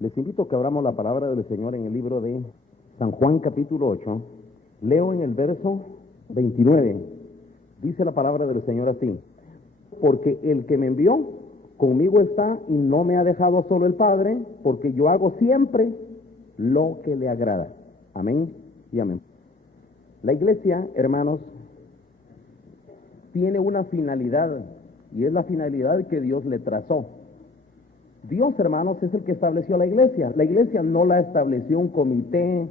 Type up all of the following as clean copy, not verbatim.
Les invito a que abramos la palabra del Señor en el libro de San Juan capítulo 8. Leo en el verso 29. Dice la palabra del Señor así: porque el que me envió conmigo está y no me ha dejado solo el Padre, porque yo hago siempre lo que le agrada. Amén y amén. La iglesia, hermanos, tiene una finalidad, y es la finalidad que Dios le trazó. Dios, hermanos, es el que estableció la iglesia. La iglesia no la estableció un comité,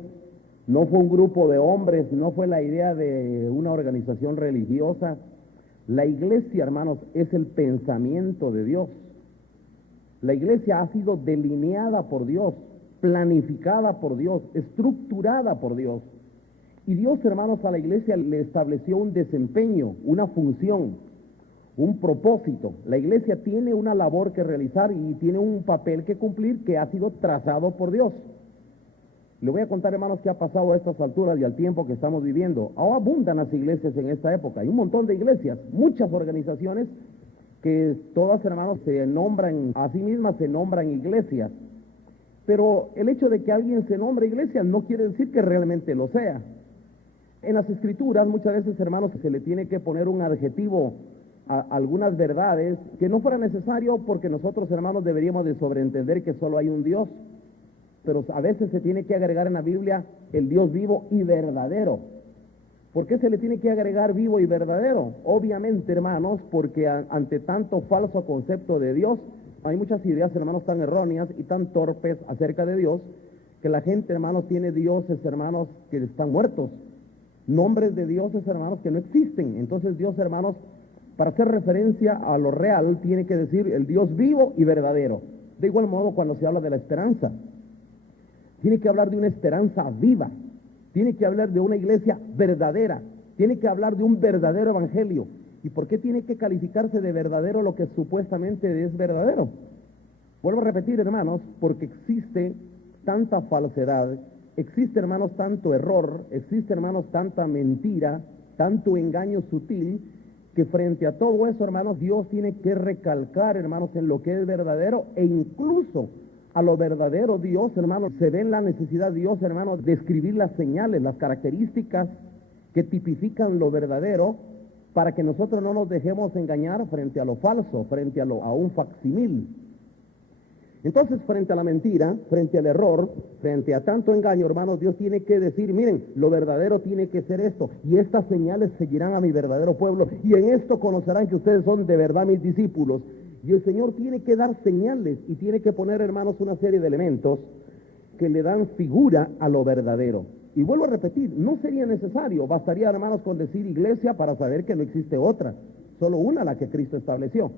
no fue un grupo de hombres, no fue la idea de una organización religiosa. La iglesia, hermanos, es el pensamiento de Dios. La iglesia ha sido delineada por Dios, planificada por Dios, estructurada por Dios. Y Dios, hermanos, a la iglesia le estableció un desempeño, una función, un propósito. La iglesia tiene una labor que realizar y tiene un papel que cumplir que ha sido trazado por Dios. Le voy a contar, hermanos, qué ha pasado a estas alturas y al tiempo que estamos viviendo. Ahora abundan las iglesias en esta época. Hay un montón de iglesias, muchas organizaciones que todas, hermanos, se nombran a sí mismas, se nombran iglesias. Pero el hecho de que alguien se nombre iglesia no quiere decir que realmente lo sea. En las escrituras muchas veces, hermanos, se le tiene que poner un adjetivo a algunas verdades que no fuera necesario, porque nosotros, hermanos, deberíamos de sobreentender que solo hay un Dios. Pero a veces se tiene que agregar en la Biblia el Dios vivo y verdadero. ¿Por qué se le tiene que agregar vivo y verdadero? Obviamente, hermanos, porque ante tanto falso concepto de Dios, hay muchas ideas, hermanos, tan erróneas y tan torpes acerca de Dios, que la gente, hermanos, tiene dioses, hermanos, que están muertos. Nombres de dioses, hermanos, que no existen. Entonces Dios, hermanos, para hacer referencia a lo real, tiene que decir el Dios vivo y verdadero. De igual modo, cuando se habla de la esperanza, tiene que hablar de una esperanza viva, tiene que hablar de una iglesia verdadera, tiene que hablar de un verdadero evangelio. ¿Y por qué tiene que calificarse de verdadero lo que supuestamente es verdadero? Vuelvo a repetir, hermanos, porque existe tanta falsedad, existe, hermanos, tanto error, existe, hermanos, tanta mentira, tanto engaño sutil, que frente a todo eso, hermanos, Dios tiene que recalcar, hermanos, en lo que es verdadero, e incluso a lo verdadero Dios, hermanos, se ve en la necesidad Dios, hermanos, de escribir las señales, las características que tipifican lo verdadero, para que nosotros no nos dejemos engañar frente a lo falso, frente a un facsimil. Entonces, frente a la mentira, frente al error, frente a tanto engaño, hermanos, Dios tiene que decir, miren, lo verdadero tiene que ser esto, y estas señales seguirán a mi verdadero pueblo, y en esto conocerán que ustedes son de verdad mis discípulos. Y el Señor tiene que dar señales y tiene que poner, hermanos, una serie de elementos que le dan figura a lo verdadero. Y vuelvo a repetir, no sería necesario, bastaría, hermanos, con decir iglesia para saber que no existe otra, solo una, la que Cristo estableció.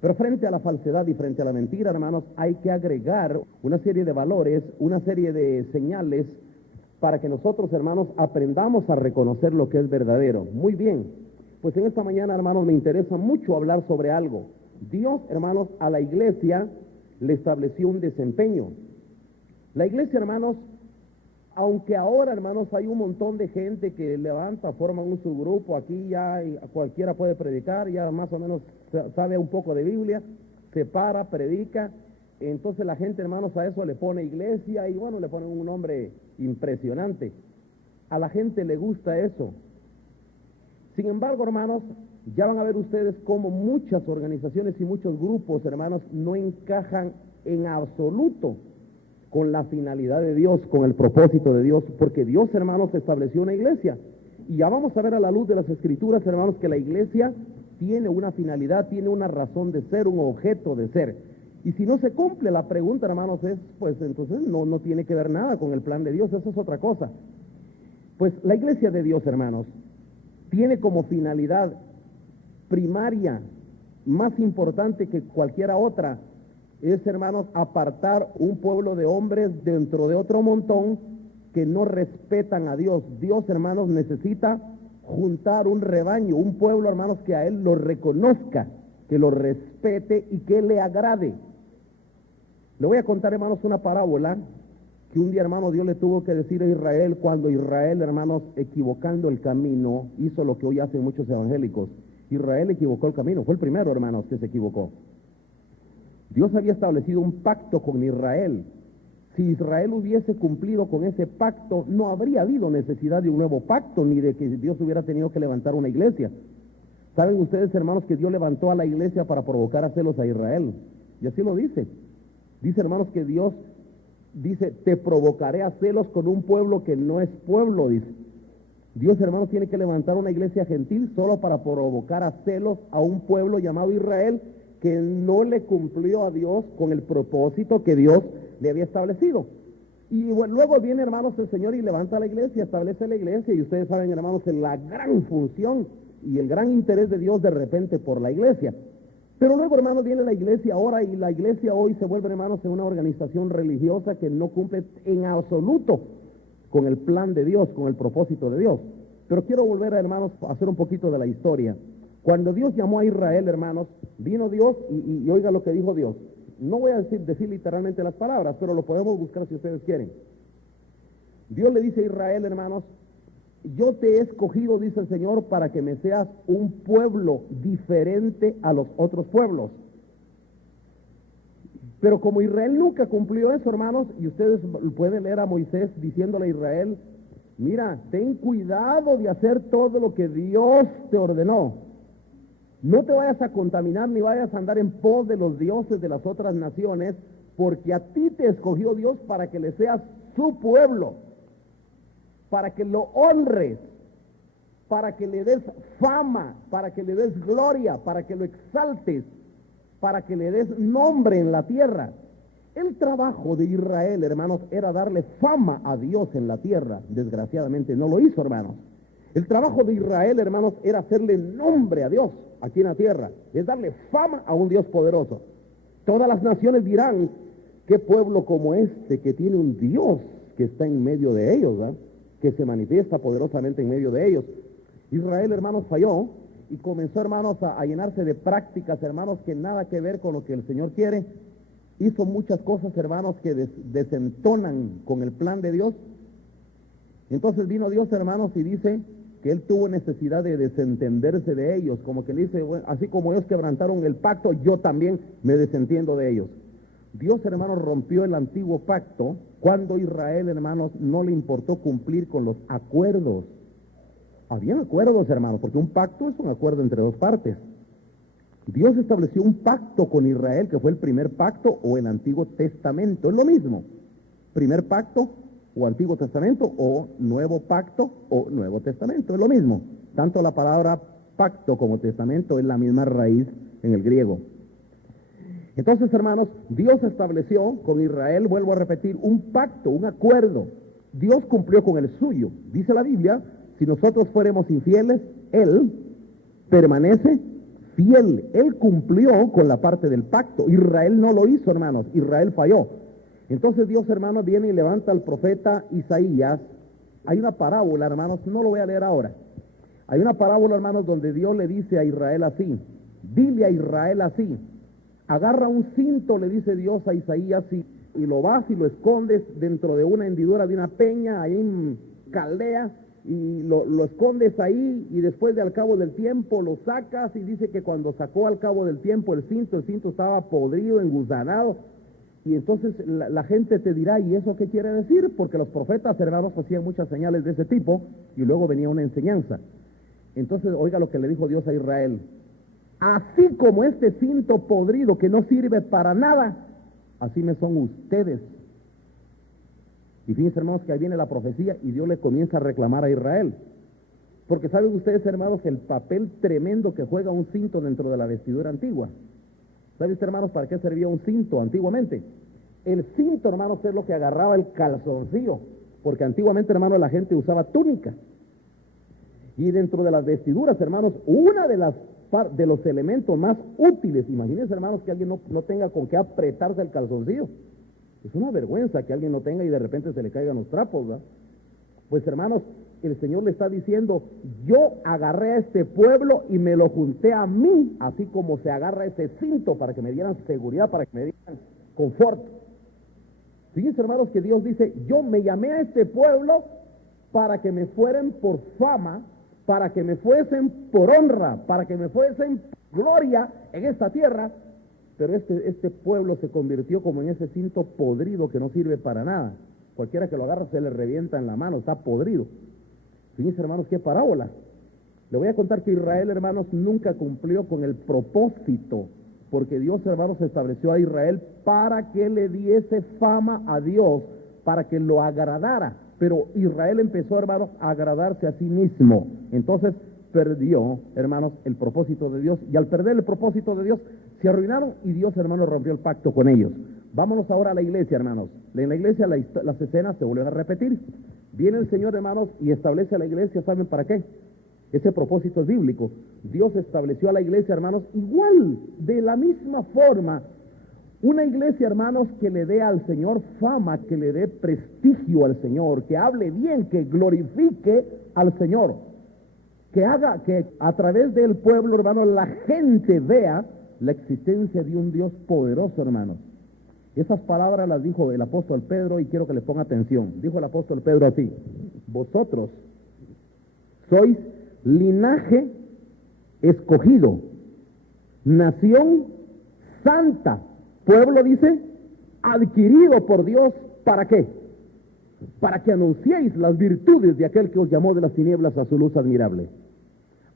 Pero frente a la falsedad y frente a la mentira, hermanos, hay que agregar una serie de valores, una serie de señales para que nosotros, hermanos, aprendamos a reconocer lo que es verdadero. Muy bien, pues en esta mañana, hermanos, me interesa mucho hablar sobre algo. Dios, hermanos, a la iglesia le estableció un desempeño. La iglesia, hermanos, aunque ahora, hermanos, hay un montón de gente que levanta, forman un subgrupo, aquí ya cualquiera puede predicar, ya más o menos sabe un poco de Biblia, se para, predica, entonces la gente, hermanos, a eso le pone iglesia y bueno, le ponen un nombre impresionante. A la gente le gusta eso. Sin embargo, hermanos, ya van a ver ustedes cómo muchas organizaciones y muchos grupos, hermanos, no encajan en absoluto con la finalidad de Dios, con el propósito de Dios, porque Dios, hermanos, estableció una iglesia. Y ya vamos a ver a la luz de las Escrituras, hermanos, que la iglesia tiene una finalidad, tiene una razón de ser, un objeto de ser. Y si no se cumple, la pregunta, hermanos, es, pues entonces no tiene que ver nada con el plan de Dios, eso es otra cosa. Pues la iglesia de Dios, hermanos, tiene como finalidad primaria, más importante que cualquiera otra, es, hermanos, apartar un pueblo de hombres dentro de otro montón que no respetan a Dios. Dios, hermanos, necesita juntar un rebaño, un pueblo, hermanos, que a Él lo reconozca, que lo respete y que le agrade. Le voy a contar, hermanos, una parábola que un día, hermanos, Dios le tuvo que decir a Israel cuando Israel, hermanos, equivocando el camino, hizo lo que hoy hacen muchos evangélicos. Israel equivocó el camino, fue el primero, hermanos, que se equivocó. Dios había establecido un pacto con Israel, Si Israel hubiese cumplido con ese pacto, no habría habido necesidad de un nuevo pacto, ni de que Dios hubiera tenido que levantar una iglesia. ¿Saben ustedes, hermanos, que Dios levantó a la iglesia para provocar a celos a Israel? Y así lo dice. Dice, hermanos, que Dios dice, te provocaré a celos con un pueblo que no es pueblo, dice. Dios, hermanos, tiene que levantar una iglesia gentil solo para provocar a celos a un pueblo llamado Israel que no le cumplió a Dios con el propósito que Dios le había establecido. Y bueno, luego viene, hermanos, el Señor y levanta la iglesia, establece la iglesia, y ustedes saben, hermanos, la gran función y el gran interés de Dios de repente por la iglesia. Pero luego, hermanos, viene la iglesia ahora, y la iglesia hoy se vuelve, hermanos, en una organización religiosa que no cumple en absoluto con el plan de Dios, con el propósito de Dios. Pero quiero volver, hermanos, a hacer un poquito de la historia. Cuando Dios llamó a Israel, hermanos, vino Dios y oiga lo que dijo Dios. No voy a decir literalmente las palabras, pero lo podemos buscar si ustedes quieren. Dios le dice a Israel, hermanos, yo te he escogido, dice el Señor, para que me seas un pueblo diferente a los otros pueblos. Pero como Israel nunca cumplió eso, hermanos, y ustedes pueden leer a Moisés diciéndole a Israel, mira, ten cuidado de hacer todo lo que Dios te ordenó. No te vayas a contaminar ni vayas a andar en pos de los dioses de las otras naciones, porque a ti te escogió Dios para que le seas su pueblo, para que lo honres, para que le des fama, para que le des gloria, para que lo exaltes, para que le des nombre en la tierra. El trabajo de Israel, hermanos, era darle fama a Dios en la tierra. Desgraciadamente no lo hizo, hermanos. El trabajo de Israel, hermanos, era hacerle nombre a Dios aquí en la tierra, es darle fama a un Dios poderoso. Todas las naciones dirán, qué pueblo como este que tiene un Dios que está en medio de ellos, ¿verdad? Que se manifiesta poderosamente en medio de ellos. Israel, hermanos, falló y comenzó, hermanos, a llenarse de prácticas, hermanos, que nada que ver con lo que el Señor quiere. Hizo muchas cosas, hermanos, que desentonan con el plan de Dios. Entonces vino Dios, hermanos, y dice que Él tuvo necesidad de desentenderse de ellos, como que dice, bueno, así como ellos quebrantaron el pacto, yo también me desentiendo de ellos. Dios, hermanos, rompió el antiguo pacto cuando Israel, hermanos, no le importó cumplir con los acuerdos. Habían acuerdos, hermanos, porque un pacto es un acuerdo entre dos partes. Dios estableció un pacto con Israel, que fue el primer pacto o el Antiguo Testamento, es lo mismo. Primer pacto o Antiguo Testamento o Nuevo Pacto o Nuevo Testamento, es lo mismo. Tanto la palabra pacto como testamento es la misma raíz en el griego. Entonces, hermanos, Dios estableció con Israel, vuelvo a repetir, un pacto, un acuerdo. Dios cumplió con el suyo. Dice la Biblia, si nosotros fuéramos infieles, Él permanece fiel. Él cumplió con la parte del pacto. Israel no lo hizo, hermanos. Israel falló. Entonces Dios, hermanos, viene y levanta al profeta Isaías. Hay una parábola, hermanos, no lo voy a leer ahora. Hay una parábola, hermanos, donde Dios le dice a Israel así. Dile a Israel así. Agarra un cinto, le dice Dios a Isaías, y lo vas y lo escondes dentro de una hendidura de una peña, ahí en Caldea, y lo escondes ahí, y después de al cabo del tiempo lo sacas, y dice que cuando sacó al cabo del tiempo el cinto estaba podrido, engusanado, y entonces la gente te dirá, ¿y eso qué quiere decir? Porque los profetas, hermanos, hacían muchas señales de ese tipo, y luego venía una enseñanza. Entonces, oiga lo que le dijo Dios a Israel. Así como este cinto podrido que no sirve para nada, así me son ustedes. Y fíjense, hermanos, que ahí viene la profecía y Dios le comienza a reclamar a Israel. Porque saben ustedes, hermanos, el papel tremendo que juega un cinto dentro de la vestidura antigua. ¿Saben ustedes, hermanos, para qué servía un cinto antiguamente? El cinto, hermanos, es lo que agarraba el calzoncillo. Porque antiguamente, hermanos, la gente usaba túnica. Y dentro de las vestiduras, hermanos, una de los elementos más útiles, imagínense, hermanos, que alguien no tenga con qué apretarse el calzoncillo. Es una vergüenza que alguien no tenga y de repente se le caigan los trapos, ¿verdad? Pues, hermanos, el Señor le está diciendo, yo agarré a este pueblo y me lo junté a mí, así como se agarra ese cinto para que me dieran seguridad, para que me dieran confort. Fíjense, hermanos, que Dios dice, yo me llamé a este pueblo para que me fueran por fama, para que me fuesen por honra, para que me fuesen por gloria en esta tierra, pero este pueblo se convirtió como en ese cinto podrido que no sirve para nada. Cualquiera que lo agarra se le revienta en la mano, está podrido. Fíjense, hermanos, qué parábola. Le voy a contar que Israel, hermanos, nunca cumplió con el propósito, porque Dios, hermanos, estableció a Israel para que le diese fama a Dios, para que lo agradara. Pero Israel empezó, hermanos, a agradarse a sí mismo. Entonces perdió, hermanos, el propósito de Dios, y al perder el propósito de Dios, se arruinaron y Dios, hermanos, rompió el pacto con ellos. Vámonos ahora a la iglesia, hermanos. En la iglesia las escenas se vuelven a repetir. Viene el Señor, hermanos, y establece a la iglesia, ¿saben para qué? Ese propósito es bíblico. Dios estableció a la iglesia, hermanos, igual, de la misma forma. Una iglesia, hermanos, que le dé al Señor fama, que le dé prestigio al Señor, que hable bien, que glorifique al Señor, que haga que a través del pueblo, hermanos, la gente vea la existencia de un Dios poderoso, hermanos. Esas palabras las dijo el apóstol Pedro y quiero que le ponga atención. Dijo el apóstol Pedro así: vosotros sois linaje escogido, nación santa, pueblo, dice, adquirido por Dios. ¿Para qué? Para que anunciéis las virtudes de aquel que os llamó de las tinieblas a su luz admirable.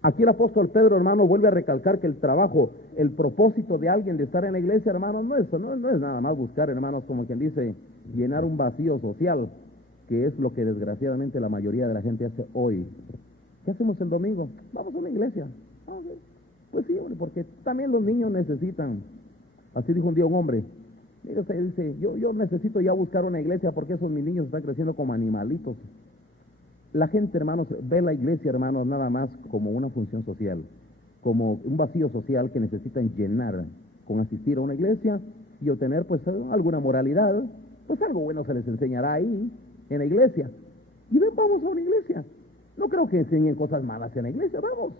Aquí el apóstol Pedro, hermano, vuelve a recalcar que el trabajo, el propósito de alguien de estar en la iglesia, hermano, no es nada más buscar, hermanos, como quien dice, llenar un vacío social, que es lo que desgraciadamente la mayoría de la gente hace hoy. ¿Qué hacemos el domingo? Vamos a una iglesia. Pues sí, hombre, porque también los niños necesitan. Así dijo un día un hombre. Dice, yo necesito ya buscar una iglesia porque esos mis niños están creciendo como animalitos. La gente, hermanos, ve la iglesia, hermanos, nada más como una función social, como un vacío social que necesitan llenar con asistir a una iglesia y obtener, pues, alguna moralidad. Pues algo bueno se les enseñará ahí, en la iglesia. Y ven, vamos a una iglesia. No creo que enseñen cosas malas en la iglesia, vamos.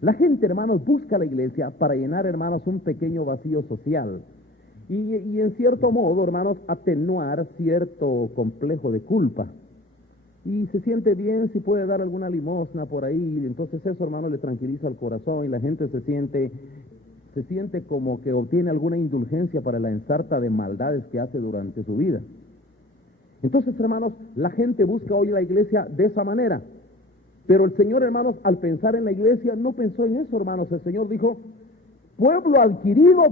La gente, hermanos, busca la iglesia para llenar, hermanos, un pequeño vacío social. Y en cierto modo, hermanos, atenuar cierto complejo de culpa. Y se siente bien si puede dar alguna limosna por ahí, entonces eso, hermano, le tranquiliza el corazón y la gente se siente como que obtiene alguna indulgencia para la ensarta de maldades que hace durante su vida. Entonces, hermanos, la gente busca hoy la iglesia de esa manera. Pero el Señor, hermanos, al pensar en la iglesia, no pensó en eso, hermanos. El Señor dijo: pueblo adquirido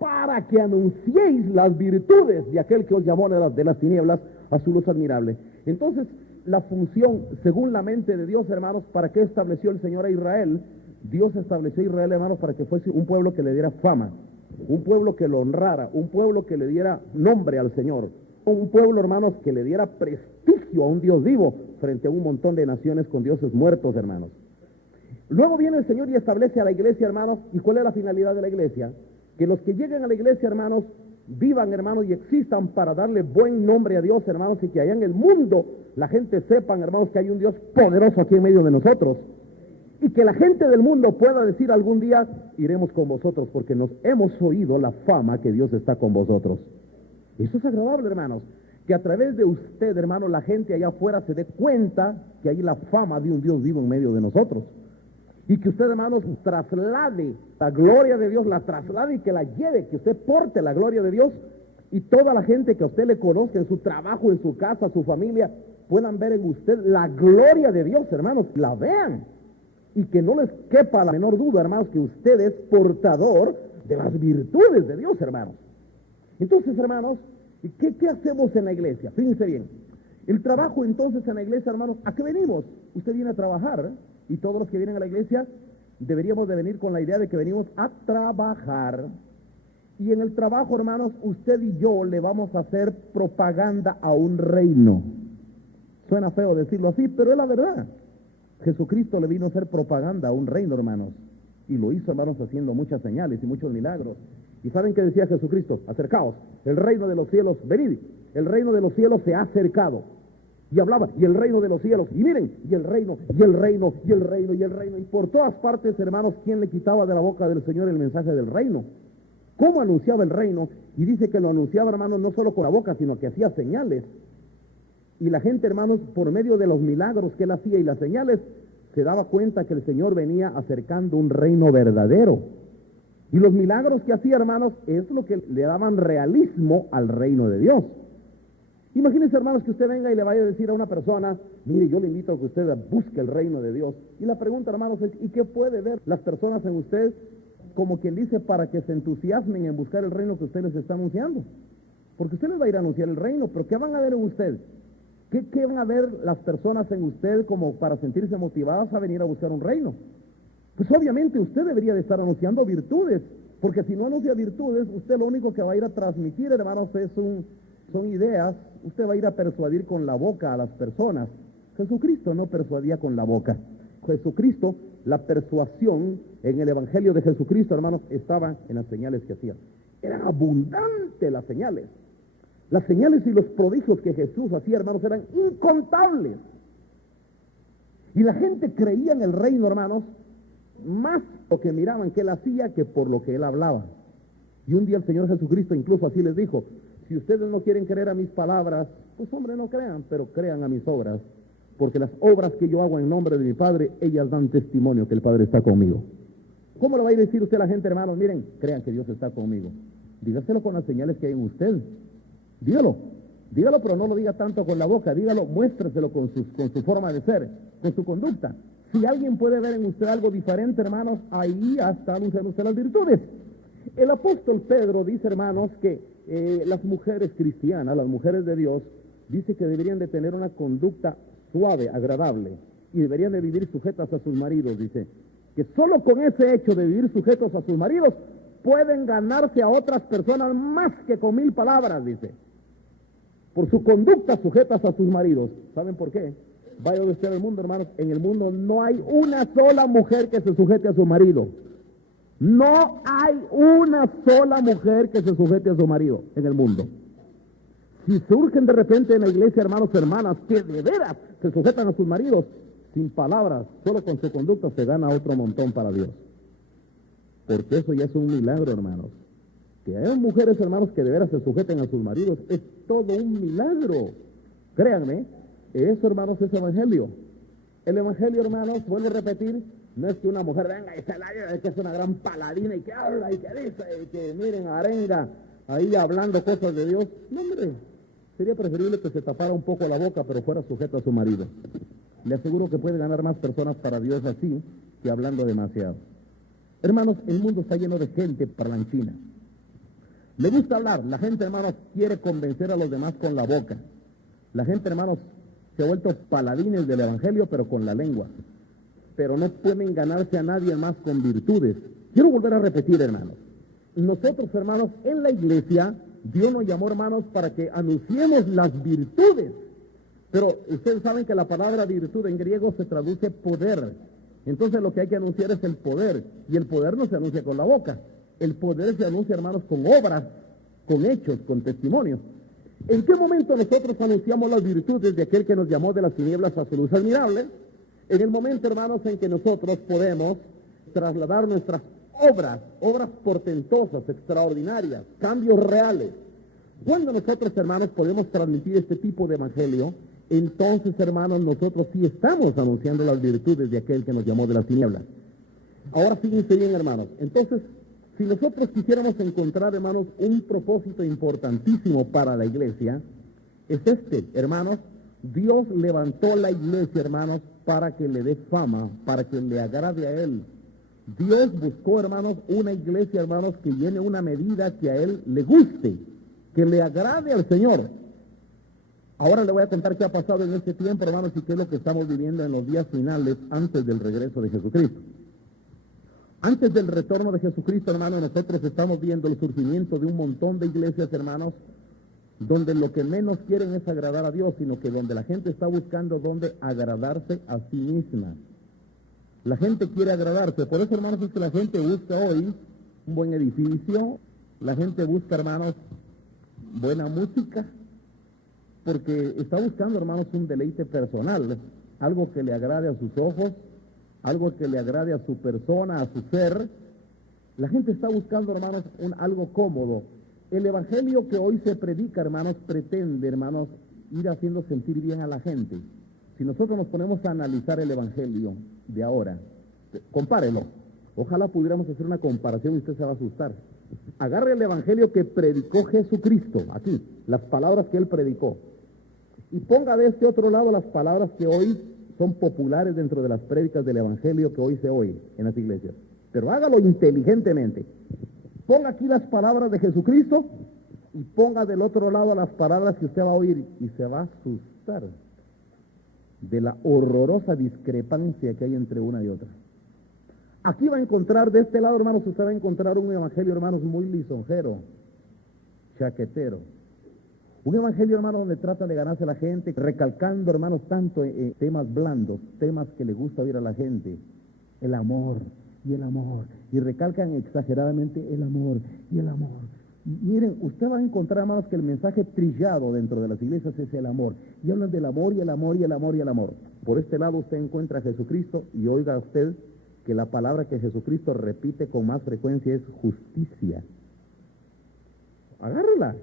para que anunciéis las virtudes de aquel que os llamó de las tinieblas a su luz admirable. Entonces, la función, según la mente de Dios, hermanos, ¿para qué estableció el Señor a Israel? Dios estableció a Israel, hermanos, para que fuese un pueblo que le diera fama, un pueblo que lo honrara, un pueblo que le diera nombre al Señor, un pueblo, hermanos, que le diera prestigio a un Dios vivo frente a un montón de naciones con dioses muertos, hermanos. Luego viene el Señor y establece a la iglesia, hermanos. ¿Y cuál es la finalidad de la iglesia? Que los que lleguen a la iglesia, hermanos, vivan, hermanos, y existan para darle buen nombre a Dios, hermanos, y que allá en el mundo la gente sepan, hermanos, que hay un Dios poderoso aquí en medio de nosotros. Y que la gente del mundo pueda decir algún día: iremos con vosotros porque nos hemos oído la fama que Dios está con vosotros. Eso es agradable, hermanos, que a través de usted, hermano, la gente allá afuera se dé cuenta que hay la fama de un Dios vivo en medio de nosotros. Y que usted, hermanos, traslade la gloria de Dios, la traslade y que la lleve, que usted porte la gloria de Dios, y toda la gente que a usted le conoce en su trabajo, en su casa, su familia, puedan ver en usted la gloria de Dios, hermanos, la vean. Y que no les quepa la menor duda, hermanos, que usted es portador de las virtudes de Dios, hermanos. Entonces, hermanos, ¿qué hacemos en la iglesia? Fíjense bien. El trabajo, entonces, en la iglesia, hermanos, ¿a qué venimos? Usted viene a trabajar, y todos los que vienen a la iglesia deberíamos de venir con la idea de que venimos a trabajar. Y en el trabajo, hermanos, usted y yo le vamos a hacer propaganda a un reino. Suena feo decirlo así, pero es la verdad. Jesucristo le vino a hacer propaganda a un reino, hermanos, y lo hizo, hermanos, haciendo muchas señales y muchos milagros. ¿Y saben qué decía Jesucristo? Acercaos, el reino de los cielos, venid, el reino de los cielos se ha acercado. Y hablaba, y el reino de los cielos, y miren, y el reino, y el reino, y el reino, y el reino. Y por todas partes, hermanos, ¿quién le quitaba de la boca del Señor el mensaje del reino? ¿Cómo anunciaba el reino? Y dice que lo anunciaba, hermanos, no solo con la boca, sino que hacía señales. Y la gente, hermanos, por medio de los milagros que él hacía y las señales, se daba cuenta que el Señor venía acercando un reino verdadero. Y los milagros que hacía, hermanos, es lo que le daban realismo al reino de Dios. Imagínense, hermanos, que usted venga y le vaya a decir a una persona, mire, yo le invito a que usted busque el reino de Dios. Y la pregunta, hermanos, es, ¿y qué puede ver las personas en usted, como quien dice, para que se entusiasmen en buscar el reino que usted les está anunciando? Porque usted les va a ir a anunciar el reino, pero ¿qué van a ver en usted? ¿Qué van a ver las personas en usted como para sentirse motivadas a venir a buscar un reino? Pues obviamente usted debería de estar anunciando virtudes, porque si no anuncia virtudes, usted lo único que va a ir a transmitir, hermanos, son ideas. Usted va a ir a persuadir con la boca a las personas. Jesucristo no persuadía con la boca. Jesucristo, la persuasión en el Evangelio de Jesucristo, hermanos, estaba en las señales que hacía. Eran abundantes las señales. Las señales y los prodigios que Jesús hacía, hermanos, eran incontables. Y la gente creía en el reino, hermanos, más lo que miraban que él hacía que por lo que él hablaba. Y un día el Señor Jesucristo incluso así les dijo, si ustedes no quieren creer a mis palabras, pues hombre, no crean, pero crean a mis obras, porque las obras que yo hago en nombre de mi Padre, ellas dan testimonio que el Padre está conmigo. ¿Cómo le va a ir a decir usted a la gente, hermanos? Miren, crean que Dios está conmigo. Dígaselo con las señales que hay en usted. Dígalo, pero no lo diga tanto con la boca, dígalo, muéstreselo con su forma de ser, con su conducta. Si alguien puede ver en usted algo diferente, hermanos, ahí está anunciando usted las virtudes. El apóstol Pedro dice, hermanos, que las mujeres cristianas, las mujeres de Dios, dice que deberían de tener una conducta suave, agradable, y deberían de vivir sujetas a sus maridos, dice, que solo con ese hecho de vivir sujetos a sus maridos, pueden ganarse a otras personas más que con 1000 palabras, dice. Por su conducta sujetas a sus maridos. ¿Saben por qué? Vaya a usted al mundo, hermanos, en el mundo no hay una sola mujer que se sujete a su marido. No hay una sola mujer que se sujete a su marido en el mundo. Si surgen de repente en la iglesia, hermanos, hermanas, que de veras se sujetan a sus maridos, sin palabras, solo con su conducta se gana otro montón para Dios. Porque eso ya es un milagro, hermanos. Que haya mujeres, hermanos, que de veras se sujeten a sus maridos, es todo un milagro. Créanme, eso, hermanos, es evangelio. El evangelio, hermanos, vuelvo a repetir, no es que una mujer venga y se la lleve, que es una gran paladina y que habla y que dice, y que miren, arenga, ahí hablando cosas de Dios. No, hombre, sería preferible que se tapara un poco la boca, pero fuera sujeta a su marido. Le aseguro que puede ganar más personas para Dios así, que hablando demasiado. Hermanos, el mundo está lleno de gente parlanchina. Le gusta hablar, la gente, hermanos, quiere convencer a los demás con la boca. La gente, hermanos, se ha vuelto paladines del evangelio, pero con la lengua. Pero no pueden ganarse a nadie más con virtudes. Quiero volver a repetir, hermanos. Nosotros, hermanos, en la iglesia, Dios nos llamó, hermanos, para que anunciemos las virtudes. Pero ustedes saben que la palabra virtud en griego se traduce poder. Entonces lo que hay que anunciar es el poder. Y el poder no se anuncia con la boca. El poder se anuncia, hermanos, con obras, con hechos, con testimonios. ¿En qué momento nosotros anunciamos las virtudes de aquel que nos llamó de las tinieblas a su luz admirable? En el momento, hermanos, en que nosotros podemos trasladar nuestras obras portentosas, extraordinarias, cambios reales. Cuando nosotros, hermanos, podemos transmitir este tipo de evangelio, entonces, hermanos, nosotros sí estamos anunciando las virtudes de aquel que nos llamó de las tinieblas. Ahora fíjense bien, hermanos. Entonces, si nosotros quisiéramos encontrar, hermanos, un propósito importantísimo para la iglesia, es este, hermanos. Dios levantó la iglesia, hermanos, para que le dé fama, para que le agrade a Él. Dios buscó, hermanos, una iglesia, hermanos, que llene una medida que a Él le guste, que le agrade al Señor. Ahora le voy a contar qué ha pasado en este tiempo, hermanos, y qué es lo que estamos viviendo en los días finales antes del regreso de Jesucristo. Antes del retorno de Jesucristo, hermanos, nosotros estamos viendo el surgimiento de un montón de iglesias, hermanos, donde lo que menos quieren es agradar a Dios, sino que donde la gente está buscando donde agradarse a sí misma. La gente quiere agradarse, por eso, hermanos, es que la gente busca hoy un buen edificio, la gente busca, hermanos, buena música, porque está buscando, hermanos, un deleite personal, algo que le agrade a sus ojos, algo que le agrade a su persona, a su ser. La gente está buscando, hermanos, algo cómodo. El evangelio que hoy se predica, hermanos, pretende, hermanos, ir haciendo sentir bien a la gente. Si nosotros nos ponemos a analizar el evangelio de ahora, compárelo. Ojalá pudiéramos hacer una comparación y usted se va a asustar. Agarre el evangelio que predicó Jesucristo, aquí, las palabras que él predicó, y ponga de este otro lado las palabras que hoy son populares dentro de las prédicas del evangelio que hoy se oye en las iglesias. Pero hágalo inteligentemente. Ponga aquí las palabras de Jesucristo y ponga del otro lado las palabras que usted va a oír y se va a asustar de la horrorosa discrepancia que hay entre una y otra. Aquí va a encontrar, de este lado, hermanos, usted va a encontrar un evangelio, hermanos, muy lisonjero, chaquetero. Un evangelio, hermanos, donde trata de ganarse a la gente, recalcando, hermanos, tanto temas blandos, temas que le gusta oír a la gente. El amor, y recalcan exageradamente el amor, y el amor. Miren, usted va a encontrar, hermanos, que el mensaje trillado dentro de las iglesias es el amor. Y hablan del amor, y el amor, y el amor, y el amor. Por este lado usted encuentra a Jesucristo, y oiga usted que la palabra que Jesucristo repite con más frecuencia es justicia. Agárrela,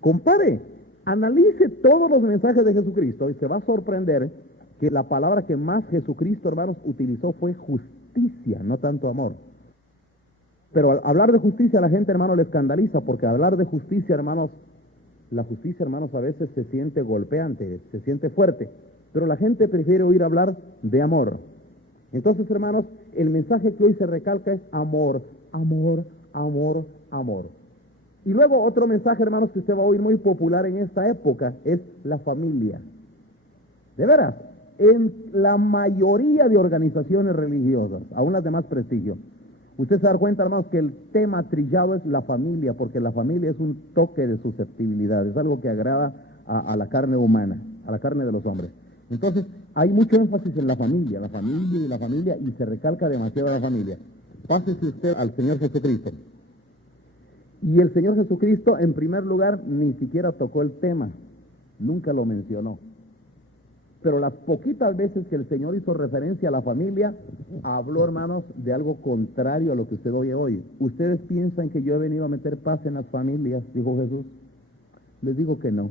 compare, analice todos los mensajes de Jesucristo y se va a sorprender que la palabra que más Jesucristo, hermanos, utilizó fue justicia, no tanto amor. Pero al hablar de justicia a la gente, hermanos, le escandaliza, porque hablar de justicia, hermanos, la justicia, hermanos, a veces se siente golpeante, se siente fuerte, pero la gente prefiere oír hablar de amor. Entonces, hermanos, el mensaje que hoy se recalca es amor, amor, amor, amor. Y luego otro mensaje, hermanos, que usted va a oír muy popular en esta época es la familia. De veras, en la mayoría de organizaciones religiosas, aún las de más prestigio, usted se da cuenta, hermanos, que el tema trillado es la familia, porque la familia es un toque de susceptibilidad, es algo que agrada a la carne humana, a la carne de los hombres. Entonces, hay mucho énfasis en la familia, y se recalca demasiado la familia. Pásese usted al Señor Jesucristo. Y el Señor Jesucristo, en primer lugar, ni siquiera tocó el tema, nunca lo mencionó. Pero las poquitas veces que el Señor hizo referencia a la familia, habló, hermanos, de algo contrario a lo que usted oye hoy. ¿Ustedes piensan que yo he venido a meter paz en las familias?, dijo Jesús. Les digo que no.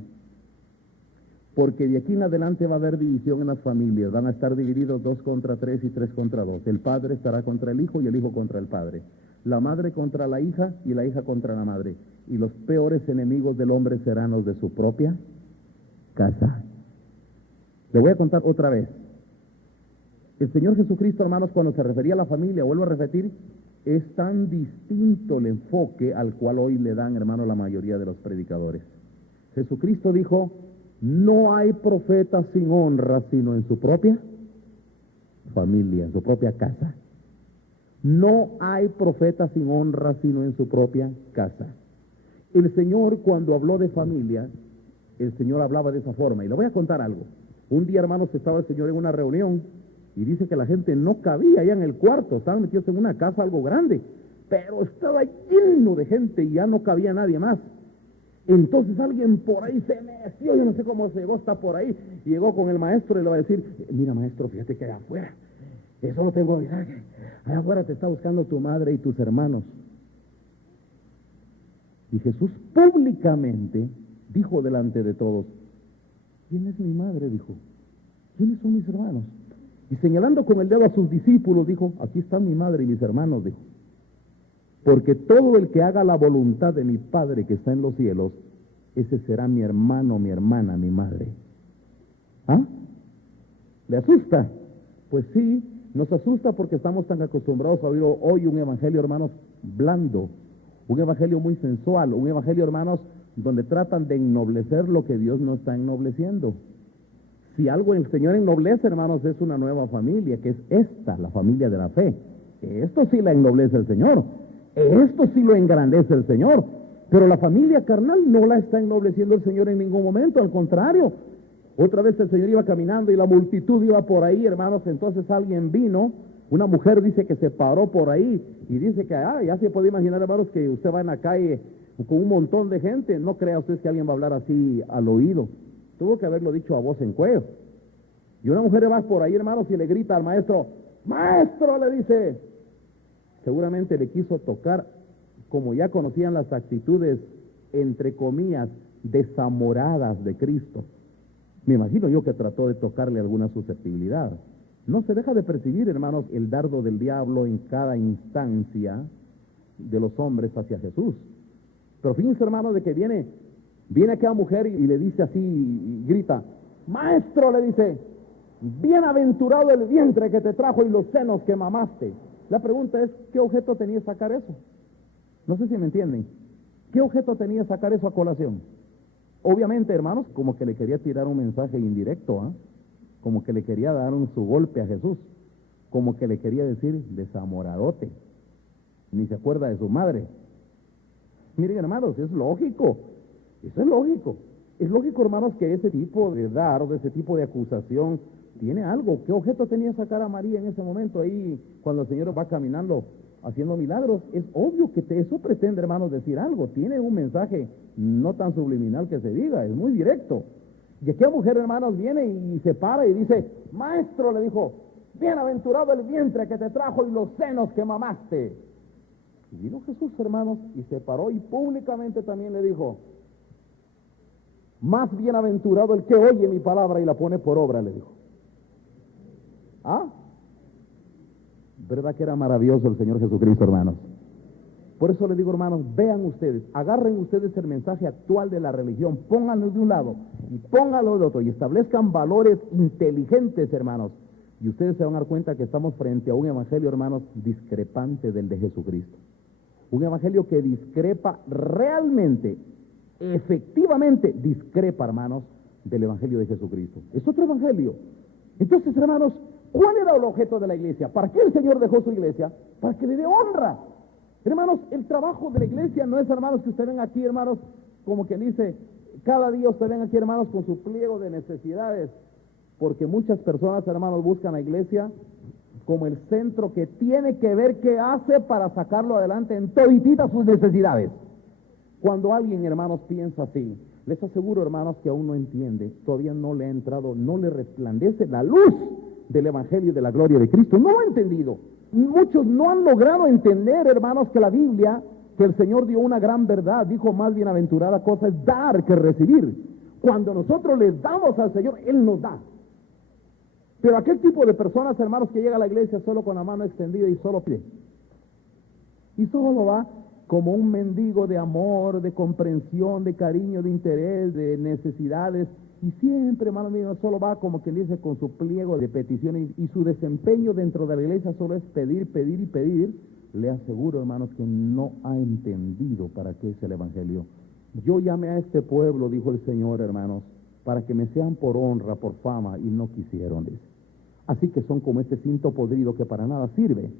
Porque de aquí en adelante va a haber división en las familias. Van a estar divididos 2 contra 3 y 3 contra 2. El padre estará contra el hijo y el hijo contra el padre. La madre contra la hija y la hija contra la madre. Y los peores enemigos del hombre serán los de su propia casa. Le voy a contar otra vez. El Señor Jesucristo, hermanos, cuando se refería a la familia, vuelvo a repetir, es tan distinto el enfoque al cual hoy le dan, hermanos, la mayoría de los predicadores. Jesucristo dijo: no hay profeta sin honra sino en su propia familia, en su propia casa. No hay profeta sin honra sino en su propia casa. El Señor, cuando habló de familia, el Señor hablaba de esa forma. Y le voy a contar algo. Un día, hermanos, estaba el Señor en una reunión y dice que la gente no cabía allá en el cuarto, estaban metidos en una casa algo grande, pero estaba lleno de gente y ya no cabía nadie más. Entonces alguien por ahí se metió, yo no sé cómo se llegó, está por ahí, y llegó con el maestro y le va a decir: mira, maestro, fíjate que allá afuera, eso no tengo avisaje, allá afuera te está buscando tu madre y tus hermanos. Y Jesús públicamente dijo delante de todos: ¿quién es mi madre?, dijo. ¿Quiénes son mis hermanos? Y señalando con el dedo a sus discípulos, dijo: aquí están mi madre y mis hermanos, dijo. Porque todo el que haga la voluntad de mi Padre que está en los cielos, ese será mi hermano, mi hermana, mi madre. ¿Ah? ¿Le asusta? Pues sí, nos asusta porque estamos tan acostumbrados a oír hoy un evangelio, hermanos, blando, un evangelio muy sensual, un evangelio, hermanos, donde tratan de ennoblecer lo que Dios no está ennobleciendo. Si algo el Señor ennoblece, hermanos, es una nueva familia, que es esta, la familia de la fe. Esto sí la ennoblece el Señor. Esto sí lo engrandece el Señor, pero la familia carnal no la está ennobleciendo el Señor en ningún momento, al contrario. Otra vez el Señor iba caminando y la multitud iba por ahí, hermanos, entonces alguien vino, una mujer dice que se paró por ahí y dice que ya se puede imaginar, hermanos, que usted va en la calle con un montón de gente, no crea usted que alguien va a hablar así al oído, tuvo que haberlo dicho a voz en cuello. Y una mujer va por ahí, hermanos, y le grita al maestro: maestro, le dice. Seguramente le quiso tocar, como ya conocían las actitudes, entre comillas, desamoradas de Cristo. Me imagino yo que trató de tocarle alguna susceptibilidad. No se deja de percibir, hermanos, el dardo del diablo en cada instancia de los hombres hacia Jesús. Pero fíjense, hermanos, de que viene aquella mujer y le dice así, y grita, maestro, le dice, bienaventurado el vientre que te trajo y los senos que mamaste. La pregunta es, ¿qué objeto tenía sacar eso? No sé si me entienden. ¿Qué objeto tenía sacar eso a colación? Obviamente, hermanos, como que le quería tirar un mensaje indirecto, ¿ah? Como que le quería dar su golpe a Jesús, como que le quería decir, desamoradote, ni se acuerda de su madre. Miren, hermanos, es lógico, eso es lógico. Es lógico, hermanos, que ese tipo de dardo, ese tipo de acusación, tiene algo. ¿Qué objeto tenía sacar a María en ese momento ahí, cuando el Señor va caminando, haciendo milagros? Es obvio que eso pretende, hermanos, decir algo. Tiene un mensaje no tan subliminal que se diga, es muy directo. Y aquella mujer, hermanos, viene y se para y dice, maestro, le dijo, bienaventurado el vientre que te trajo y los senos que mamaste. Y vino Jesús, hermanos, y se paró y públicamente también le dijo, más bienaventurado el que oye mi palabra y la pone por obra, le dijo. ¿Ah? ¿Verdad que era maravilloso el Señor Jesucristo, hermanos? Por eso les digo, hermanos, vean ustedes, agarren ustedes el mensaje actual de la religión, pónganlo de un lado y pónganlo de otro y establezcan valores inteligentes, hermanos. Y ustedes se van a dar cuenta que estamos frente a un evangelio, hermanos, discrepante del de Jesucristo. Un evangelio que discrepa realmente, efectivamente discrepa, hermanos, del evangelio de Jesucristo. Es otro evangelio. Entonces, hermanos, ¿cuál era el objeto de la iglesia? ¿Para qué el Señor dejó su iglesia? Para que le dé honra. Hermanos, el trabajo de la iglesia no es, hermanos, que usted venga aquí, hermanos, como que dice, cada día usted venga aquí, hermanos, con su pliego de necesidades, porque muchas personas, hermanos, buscan la iglesia como el centro que tiene que ver qué hace para sacarlo adelante en todititas sus necesidades. Cuando alguien, hermanos, piensa así, les aseguro, hermanos, que aún no entiende, todavía no le ha entrado, no le resplandece la luz del evangelio de la gloria de Cristo, no lo ha entendido. Muchos no han logrado entender, hermanos, que la Biblia, que el Señor dio una gran verdad, dijo más bienaventurada cosa es dar que recibir. Cuando nosotros les damos al Señor, Él nos da. Pero aquel tipo de personas, hermanos, que llega a la iglesia solo con la mano extendida y solo pide. Y solo va como un mendigo de amor, de comprensión, de cariño, de interés, de necesidades. Y siempre, hermano mío, solo va como quien dice con su pliego de peticiones y su desempeño dentro de la iglesia solo es pedir, pedir y pedir. Le aseguro, hermanos, que no ha entendido para qué es el evangelio. Yo llamé a este pueblo, dijo el Señor, hermanos, para que me sean por honra, por fama, y no quisieron, dice. Así que son como este cinto podrido que para nada sirve.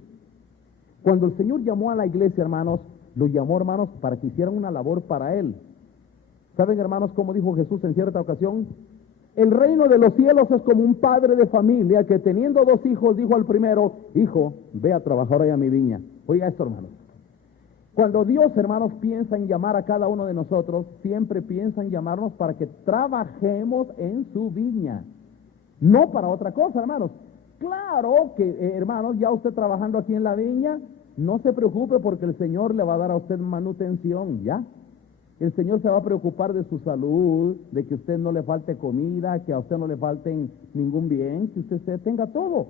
Cuando el Señor llamó a la iglesia, hermanos, lo llamó, hermanos, para que hicieran una labor para Él. ¿Saben, hermanos, cómo dijo Jesús en cierta ocasión? El reino de los cielos es como un padre de familia que teniendo 2 hijos dijo al primero, hijo, ve a trabajar hoy a mi viña. Oiga esto, hermanos. Cuando Dios, hermanos, piensa en llamar a cada uno de nosotros, siempre piensa en llamarnos para que trabajemos en su viña. No para otra cosa, hermanos. Claro que, hermanos, ya usted trabajando aquí en la viña, no se preocupe porque el Señor le va a dar a usted manutención, ¿ya? El Señor se va a preocupar de su salud, de que a usted no le falte comida, que a usted no le falte ningún bien, que usted tenga todo.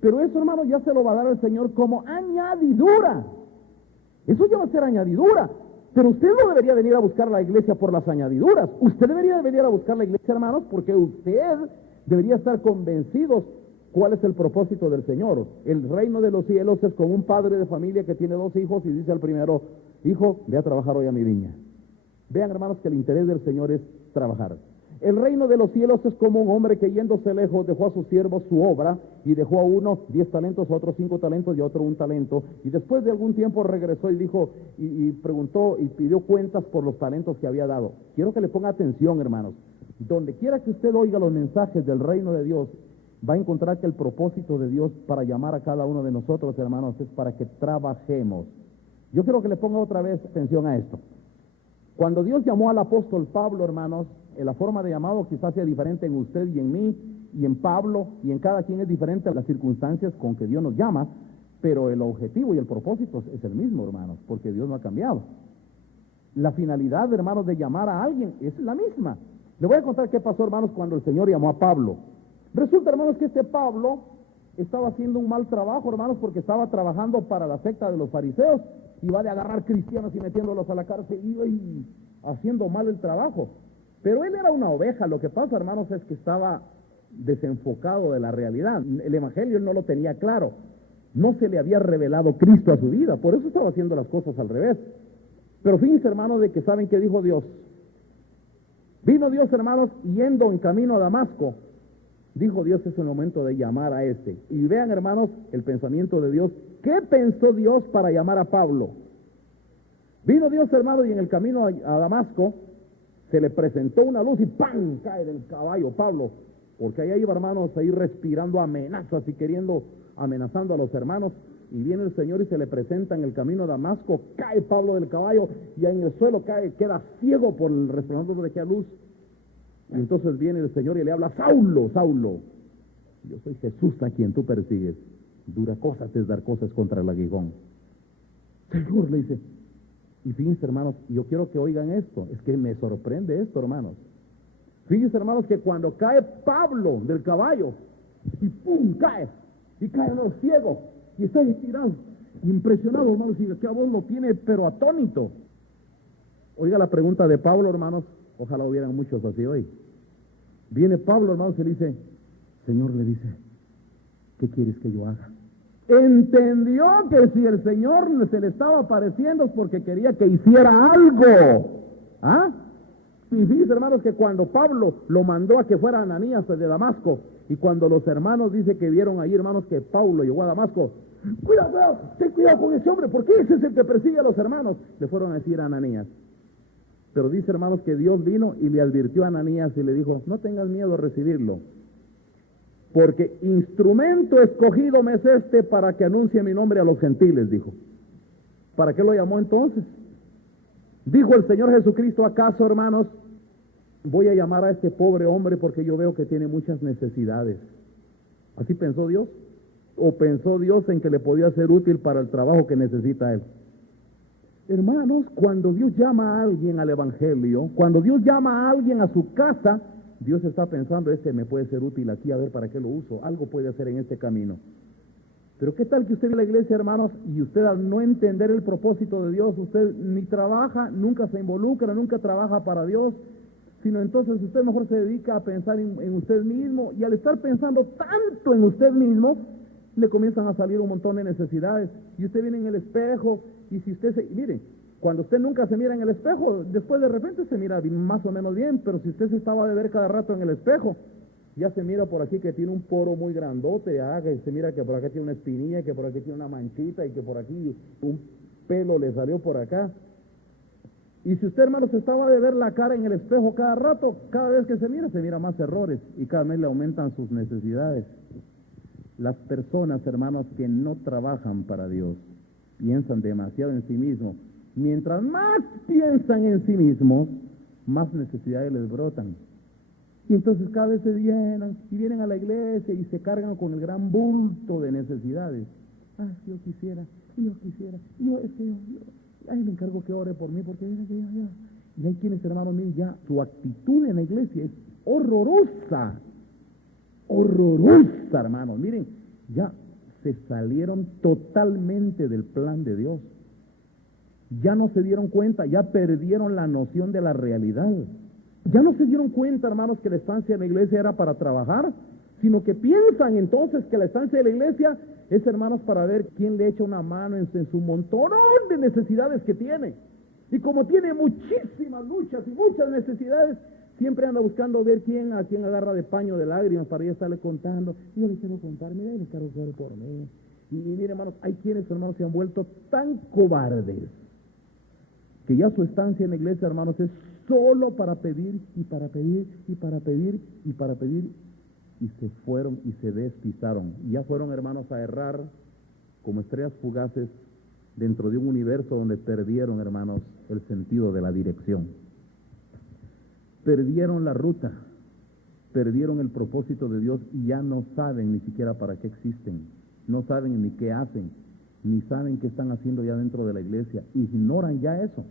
Pero eso, hermanos, ya se lo va a dar el Señor como añadidura. Eso ya va a ser añadidura. Pero usted no debería venir a buscar la iglesia por las añadiduras. Usted debería venir a buscar la iglesia, hermanos, porque usted debería estar convencidos cuál es el propósito del Señor. El reino de los cielos es como un padre de familia que tiene 2 hijos y dice al primero, hijo, ve a trabajar hoy a mi viña. Vean, hermanos, que el interés del Señor es trabajar. El reino de los cielos es como un hombre que yéndose lejos dejó a sus siervos su obra y dejó a uno 10 talentos, a otro 5 talentos y a otro 1 talento. Y después de algún tiempo regresó y dijo, y preguntó y pidió cuentas por los talentos que había dado. Quiero que le ponga atención, hermanos. Donde quiera que usted oiga los mensajes del reino de Dios, va a encontrar que el propósito de Dios para llamar a cada uno de nosotros, hermanos, es para que trabajemos. Yo quiero que le ponga otra vez atención a esto. Cuando Dios llamó al apóstol Pablo, hermanos, la forma de llamado quizás sea diferente en usted y en mí, y en Pablo, y en cada quien es diferente las circunstancias con que Dios nos llama, pero el objetivo y el propósito es el mismo, hermanos, porque Dios no ha cambiado. La finalidad, hermanos, de llamar a alguien es la misma. Le voy a contar qué pasó, hermanos, cuando el Señor llamó a Pablo. Resulta, hermanos, que este Pablo estaba haciendo un mal trabajo, hermanos, porque estaba trabajando para la secta de los fariseos, iba de agarrar cristianos y metiéndolos a la cárcel, y haciendo mal el trabajo. Pero él era una oveja. Lo que pasa, hermanos, es que estaba desenfocado de la realidad. El evangelio él no lo tenía claro. No se le había revelado Cristo a su vida, por eso estaba haciendo las cosas al revés. Pero fíjense, hermanos, de que saben que dijo Dios. Vino Dios, hermanos, yendo en camino a Damasco. Dijo Dios, es el momento de llamar a este. Y vean, hermanos, el pensamiento de Dios. ¿Qué pensó Dios para llamar a Pablo? Vino Dios, hermanos, y en el camino a Damasco se le presentó una luz y ¡pam! Cae del caballo Pablo. Porque allá iba, hermanos, ahí respirando amenazas y amenazando a los hermanos. Y viene el Señor y se le presenta en el camino a Damasco. Cae Pablo del caballo y en el suelo cae, queda ciego por el resplandor de aquella luz. Y entonces viene el Señor y le habla: Saulo, Saulo, yo soy Jesús a quien tú persigues. Dura cosa te es dar cosas contra el aguijón. Señor, le dice. Y fíjense, hermanos, yo quiero que oigan esto. Es que me sorprende esto, hermanos. Fíjense, hermanos, que cuando cae Pablo del caballo y ¡pum! Cae. Y cae, hermanos, ciego. Y está estirado, impresionado, hermanos, y que a vos lo tiene, pero atónito. Oiga la pregunta de Pablo, hermanos. Ojalá hubieran muchos así hoy. Viene Pablo, hermanos, y le dice: Señor, le dice, ¿qué quieres que yo haga? Entendió que si el Señor se le estaba apareciendo es porque quería que hiciera algo. ¿Ah? Y fíjense, hermanos, que cuando Pablo lo mandó a que fuera Ananías de Damasco, y cuando los hermanos dice que vieron ahí, hermanos, que Pablo llegó a Damasco, cuidado, ten cuidado con ese hombre, porque ese es el que persigue a los hermanos. Le fueron a decir a Ananías. Pero dice, hermanos, que Dios vino y le advirtió a Ananías y le dijo: no tengas miedo de recibirlo, porque instrumento escogido me es este para que anuncie mi nombre a los gentiles, dijo. ¿Para qué lo llamó entonces? Dijo el Señor Jesucristo: ¿acaso, hermanos, voy a llamar a este pobre hombre porque yo veo que tiene muchas necesidades? ¿Así pensó Dios? ¿O pensó Dios en que le podía ser útil para el trabajo que necesita él? Hermanos, cuando Dios llama a alguien al evangelio, cuando Dios llama a alguien a su casa, Dios está pensando: este me puede ser útil aquí, a ver para qué lo uso, algo puede hacer en este camino. Pero qué tal que usted viene a la iglesia, hermanos, y usted, al no entender el propósito de Dios, usted ni trabaja, nunca se involucra, nunca trabaja para Dios, sino entonces usted mejor se dedica a pensar en usted mismo, y al estar pensando tanto en usted mismo, le comienzan a salir un montón de necesidades. Y usted viene en el espejo, y si usted mire, cuando usted nunca se mira en el espejo, después de repente se mira más o menos bien, pero si usted se estaba de ver cada rato en el espejo, ya se mira por aquí que tiene un poro muy grandote, que se mira que por acá tiene una espinilla, que por aquí tiene una manchita, y que por aquí un pelo le salió por acá. Y si usted, hermano, se estaba de ver la cara en el espejo cada rato, cada vez que se mira más errores, y cada vez le aumentan sus necesidades. Las personas, hermanos, que no trabajan para Dios, piensan demasiado en sí mismos. Mientras más piensan en sí mismos, más necesidades les brotan. Y entonces cada vez se llenan y vienen a la iglesia y se cargan con el gran bulto de necesidades. Yo quisiera, ahí le encargo que ore por mí, porque mira que ya. Y hay quienes, hermanos míos, ya su actitud en la iglesia es horrorosa, hermanos. Miren, ya se salieron totalmente del plan de Dios. Ya no se dieron cuenta, ya perdieron la noción de la realidad. Ya no se dieron cuenta, hermanos, que la estancia en la iglesia era para trabajar, sino que piensan entonces que la estancia de la iglesia es, hermanos, para ver quién le echa una mano en su montón de necesidades que tiene. Y como tiene muchísimas luchas y muchas necesidades, siempre anda buscando ver a quién agarra de paño de lágrimas para ya estarle contando. Y yo le quiero contar, mira, le quiero hacer por mí. Y mire, hermanos, hay quienes, hermanos, se han vuelto tan cobardes que ya su estancia en la iglesia, hermanos, es solo para pedir y para pedir y para pedir y para pedir, y se fueron y se despistaron. Y ya fueron, hermanos, a errar como estrellas fugaces dentro de un universo donde perdieron, hermanos, el sentido de la dirección. Perdieron la ruta, perdieron el propósito de Dios y ya no saben ni siquiera para qué existen, no saben ni qué hacen, ni saben qué están haciendo ya dentro de la iglesia, ignoran ya eso.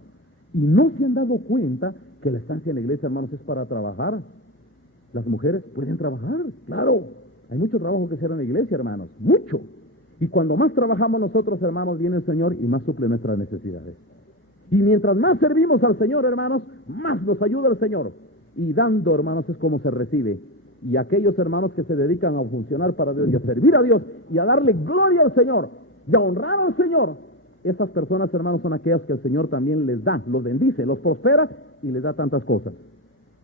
Y no se han dado cuenta que la estancia en la iglesia, hermanos, es para trabajar. Las mujeres pueden trabajar, claro, Hay mucho trabajo que hacer en la iglesia, hermanos, mucho. Y cuando más trabajamos nosotros, hermanos, viene el Señor y más suple nuestras necesidades. Y mientras más servimos al Señor, hermanos, más nos ayuda el Señor. Y dando, hermanos, es como se recibe. Y aquellos hermanos que se dedican a funcionar para Dios y a servir a Dios y a darle gloria al Señor y a honrar al Señor, esas personas, hermanos, son aquellas que el Señor también les da, los bendice, los prospera y les da tantas cosas.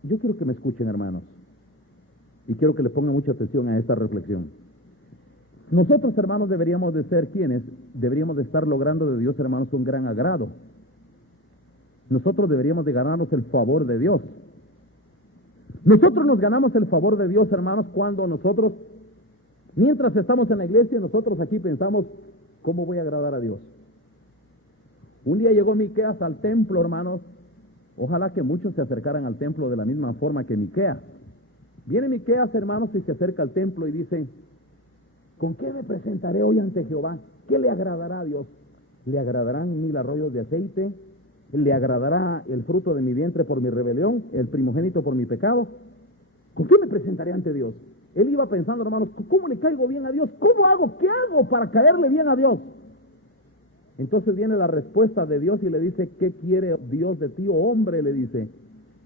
Yo quiero que me escuchen, hermanos, y quiero que le pongan mucha atención a esta reflexión. Nosotros, hermanos, deberíamos de ser quienes, deberíamos de estar logrando de Dios, hermanos, un gran agrado. Nosotros deberíamos de ganarnos el favor de Dios. Nosotros nos ganamos el favor de Dios, hermanos, cuando nosotros, mientras estamos en la iglesia, nosotros aquí pensamos, ¿cómo voy a agradar a Dios? Un día llegó Miqueas al templo, hermanos. Ojalá que muchos se acercaran al templo de la misma forma que Miqueas. Viene Miqueas, hermanos, y se acerca al templo y dice, ¿con qué me presentaré hoy ante Jehová? ¿Qué le agradará a Dios? ¿Le agradarán 1000 arroyos de aceite? ¿Le agradará el fruto de mi vientre por mi rebelión, el primogénito por mi pecado? ¿Con qué me presentaré ante Dios? Él iba pensando, hermanos, ¿cómo le caigo bien a Dios? ¿Cómo hago? ¿Qué hago para caerle bien a Dios? Entonces viene la respuesta de Dios y le dice, ¿qué quiere Dios de ti, oh hombre? Le dice,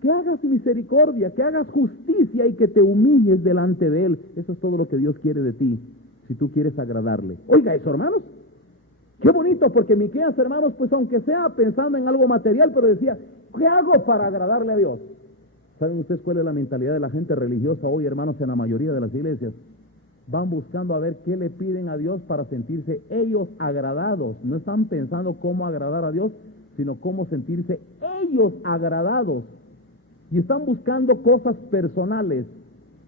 que hagas misericordia, que hagas justicia y que te humilles delante de Él. Eso es todo lo que Dios quiere de ti, si tú quieres agradarle. Oiga eso, hermanos. Qué bonito, porque Miqueas, hermanos, pues aunque sea pensando en algo material, pero decía, ¿qué hago para agradarle a Dios? ¿Saben ustedes cuál es la mentalidad de la gente religiosa hoy, hermanos, en la mayoría de las iglesias? Van buscando a ver qué le piden a Dios para sentirse ellos agradados. No están pensando cómo agradar a Dios, sino cómo sentirse ellos agradados. Y están buscando cosas personales.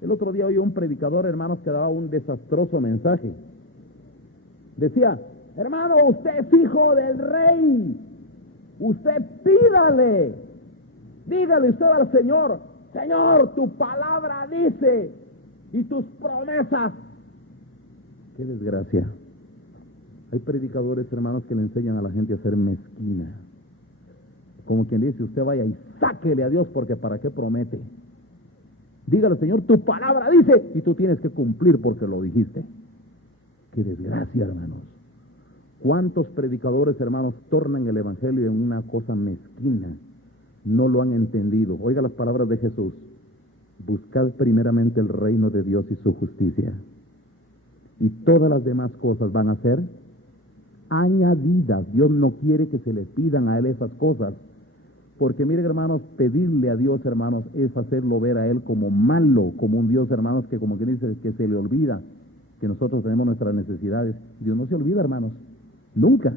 El otro día oí un predicador, hermanos, que daba un desastroso mensaje. Decía, hermano, usted es hijo del rey. Usted pídale. Dígale usted al Señor, Señor, tu palabra dice y tus promesas. Qué desgracia. Hay predicadores, hermanos, que le enseñan a la gente a ser mezquina. Como quien dice, usted vaya y sáquele a Dios porque ¿para qué promete? Dígale, Señor, tu palabra dice y tú tienes que cumplir porque lo dijiste. Qué desgracia, hermanos. ¿Cuántos predicadores, hermanos, tornan el evangelio en una cosa mezquina? No lo han entendido. Oiga las palabras de Jesús. Buscad primeramente el reino de Dios y su justicia. Y todas las demás cosas van a ser añadidas. Dios no quiere que se le pidan a Él esas cosas. Porque miren, hermanos, pedirle a Dios, hermanos, es hacerlo ver a Él como malo, como un Dios, hermanos, que como que dice que se le olvida que nosotros tenemos nuestras necesidades. Dios no se olvida, hermanos. Nunca.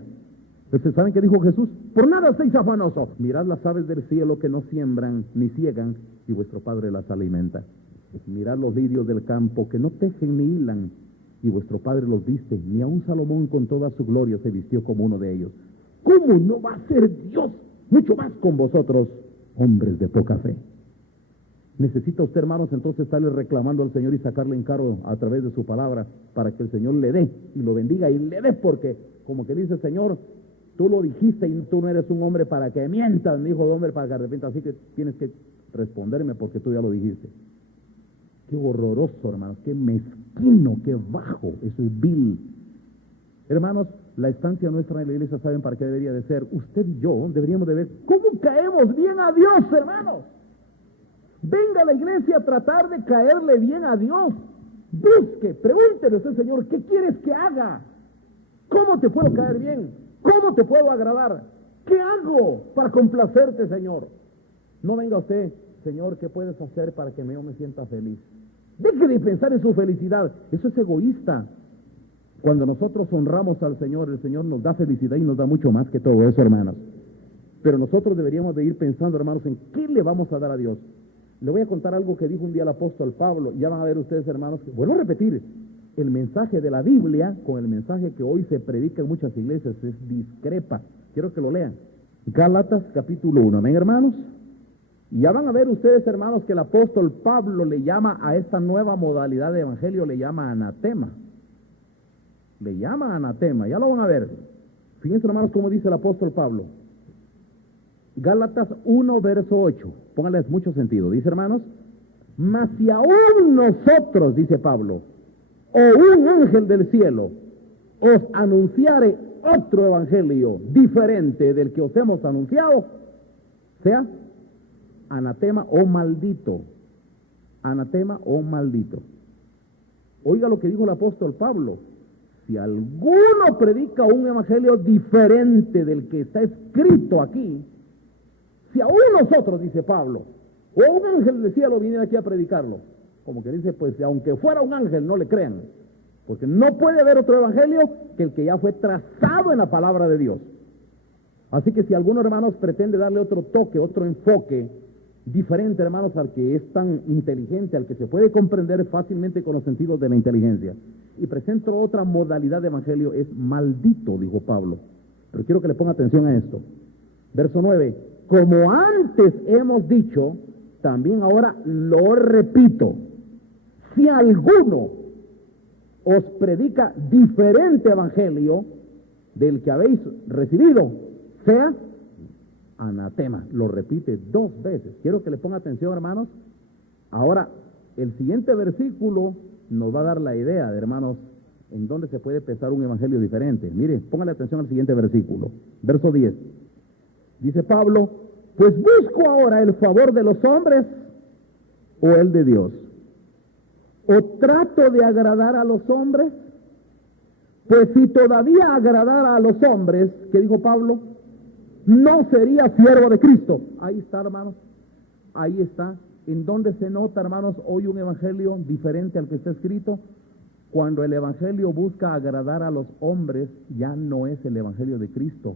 Entonces, ¿saben qué dijo Jesús? Por nada estéis afanosos. Mirad las aves del cielo que no siembran ni ciegan, y vuestro Padre las alimenta. Mirad los lirios del campo que no tejen ni hilan, y vuestro Padre los viste. Ni aun Salomón con toda su gloria se vistió como uno de ellos. ¿Cómo no va a ser Dios mucho más con vosotros, hombres de poca fe? Necesita usted, hermanos, entonces estarle reclamando al Señor y sacarle en cargo a través de su palabra para que el Señor le dé y lo bendiga y le dé, porque como que dice, Señor, tú lo dijiste y tú no eres un hombre para que mientas, ni hijo de hombre para que arrepientas, así que tienes que responderme porque tú ya lo dijiste. Qué horroroso, hermanos, qué mezquino, qué bajo, eso es vil. Hermanos, la estancia nuestra en la iglesia, ¿saben para qué debería de ser? Usted y yo deberíamos de ver cómo caemos bien a Dios, hermanos. Venga a la iglesia a tratar de caerle bien a Dios. Busque, pregúntele usted, Señor, ¿qué quieres que haga? ¿Cómo te puedo caer bien? ¿Cómo te puedo agradar? ¿Qué hago para complacerte, Señor? No venga usted, Señor, ¿qué puedes hacer para que yo me sienta feliz? Deje de pensar en su felicidad. Eso es egoísta. Cuando nosotros honramos al Señor, el Señor nos da felicidad y nos da mucho más que todo eso, hermanos. Pero nosotros deberíamos de ir pensando, hermanos, en qué le vamos a dar a Dios. Le voy a contar algo que dijo un día el apóstol Pablo. Ya van a ver ustedes, hermanos, que vuelvo a repetir. El mensaje de la Biblia con el mensaje que hoy se predica en muchas iglesias es discrepa. Quiero que lo lean. Gálatas capítulo 1. ¿Ven, hermanos? Y ya van a ver ustedes, hermanos, que el apóstol Pablo le llama a esta nueva modalidad de evangelio, le llama anatema. Le llama anatema, ya lo van a ver. Fíjense, hermanos, cómo dice el apóstol Pablo. Gálatas 1, verso 8. Pónganles mucho sentido. Dice, hermanos, mas si aún nosotros, dice Pablo, o un ángel del cielo os anunciare otro evangelio diferente del que os hemos anunciado, sea anatema o maldito. Anatema o maldito. Oiga lo que dijo el apóstol Pablo. Si alguno predica un evangelio diferente del que está escrito aquí, si aún nosotros, dice Pablo, o un ángel del cielo viene aquí a predicarlo, como que dice, pues aunque fuera un ángel, no le crean, porque no puede haber otro evangelio que el que ya fue trazado en la palabra de Dios. Así que si alguno, hermanos, pretende darle otro toque, otro enfoque diferente, hermanos, al que es tan inteligente, al que se puede comprender fácilmente con los sentidos de la inteligencia, y presenta otra modalidad de evangelio, es maldito, dijo Pablo. Pero quiero que le ponga atención a esto. Verso 9, como antes hemos dicho, también ahora lo repito, si alguno os predica diferente evangelio del que habéis recibido, sea anatema. Lo repite 2 veces. Quiero que le ponga atención, hermanos. Ahora, el siguiente versículo nos va a dar la idea, hermanos, en dónde se puede pensar un evangelio diferente. Mire, póngale atención al siguiente versículo. Verso 10. Dice Pablo, pues busco ahora el favor de los hombres o el de Dios. ¿O trato de agradar a los hombres? Pues si todavía agradara a los hombres, ¿qué dijo Pablo? No sería siervo de Cristo. Ahí está, hermanos. Ahí está. ¿En dónde se nota, hermanos, hoy un evangelio diferente al que está escrito? Cuando el evangelio busca agradar a los hombres, ya no es el evangelio de Cristo.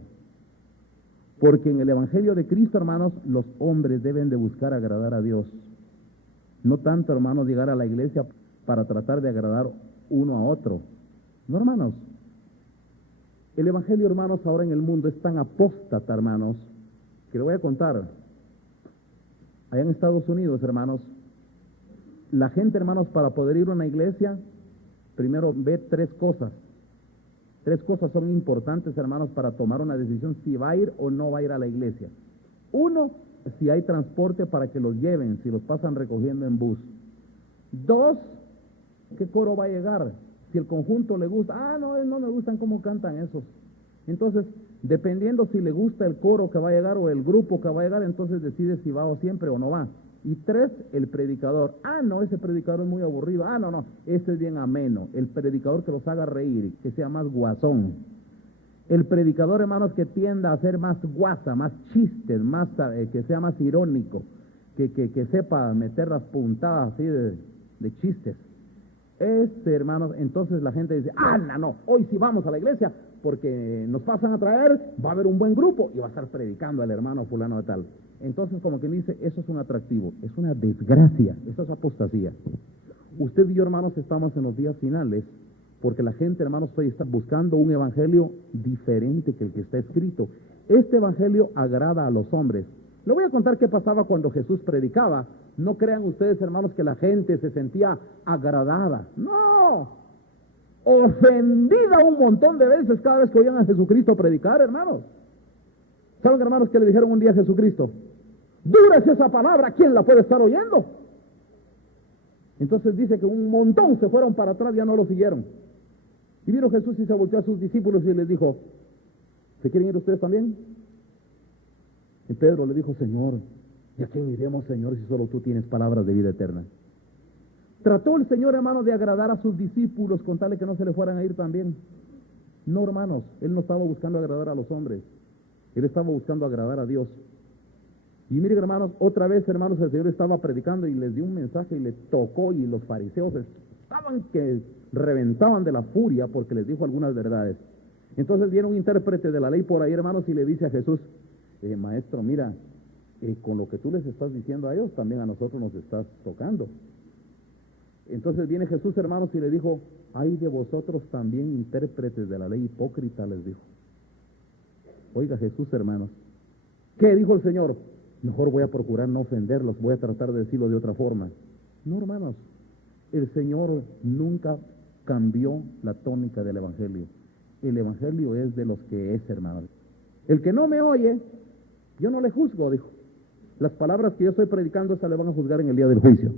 Porque en el evangelio de Cristo, hermanos, los hombres deben de buscar agradar a Dios. No tanto, hermanos, llegar a la iglesia para tratar de agradar uno a otro. No, hermanos. El evangelio, hermanos, ahora en el mundo es tan apóstata, hermanos, que le voy a contar. Allá en Estados Unidos, hermanos, la gente, hermanos, para poder ir a una iglesia, primero ve 3 cosas. 3 cosas son importantes, hermanos, para tomar una decisión si va a ir o no va a ir a la iglesia. 1, si hay transporte para que los lleven, si los pasan recogiendo en bus. 2, ¿qué coro va a llegar? Si el conjunto le gusta, no me gustan cómo cantan esos. Entonces, dependiendo si le gusta el coro que va a llegar o el grupo que va a llegar, entonces decide si va o siempre o no va. Y 3, el predicador. Ese predicador es muy aburrido. Ese es bien ameno. El predicador que los haga reír, que sea más guasón. El predicador, hermanos, que tienda a ser más guasa, más chistes, más que sea más irónico, que sepa meter las puntadas así de chistes. Hermanos, entonces la gente dice, hoy sí vamos a la iglesia, porque nos pasan a traer, va a haber un buen grupo y va a estar predicando al hermano fulano de tal. Entonces, como que dice, eso es un atractivo, es una desgracia, eso es apostasía. Usted y yo, hermanos, estamos en los días finales, porque la gente, hermanos, hoy está buscando un evangelio diferente que el que está escrito. Este evangelio agrada a los hombres. Le voy a contar qué pasaba cuando Jesús predicaba. No crean ustedes, hermanos, que la gente se sentía agradada. No, ofendida un montón de veces cada vez que oían a Jesucristo predicar, hermanos. ¿Saben, hermanos, que le dijeron un día a Jesucristo? Dura es esa palabra, ¿quién la puede estar oyendo? Entonces dice que un montón se fueron para atrás, ya no lo siguieron. Y vino Jesús y se volteó a sus discípulos y les dijo, ¿se quieren ir ustedes también? Y Pedro le dijo, Señor, ¿y a quién iremos, Señor, si solo tú tienes palabras de vida eterna? Trató el Señor, hermano, de agradar a sus discípulos con tal de que no se le fueran a ir también. No, hermanos, Él no estaba buscando agradar a los hombres. Él estaba buscando agradar a Dios. Y miren, hermanos, otra vez, hermanos, el Señor estaba predicando y les dio un mensaje y le tocó, y los fariseos estaban que reventaban de la furia porque les dijo algunas verdades. Entonces viene un intérprete de la ley por ahí, hermanos, y le dice a Jesús, maestro, mira, con lo que tú les estás diciendo a ellos, también a nosotros nos estás tocando. Entonces viene Jesús, hermanos, y le dijo, ay de vosotros también, intérpretes de la ley, hipócrita, les dijo. Oiga, Jesús, hermanos, ¿qué dijo el Señor? Mejor voy a procurar no ofenderlos, voy a tratar de decirlo de otra forma. No, hermanos, el Señor nunca cambió la tónica del Evangelio. El Evangelio es de los que es, hermanos. El que no me oye, yo no le juzgo, dijo. Las palabras que yo estoy predicando, esas le van a juzgar en el día del juicio.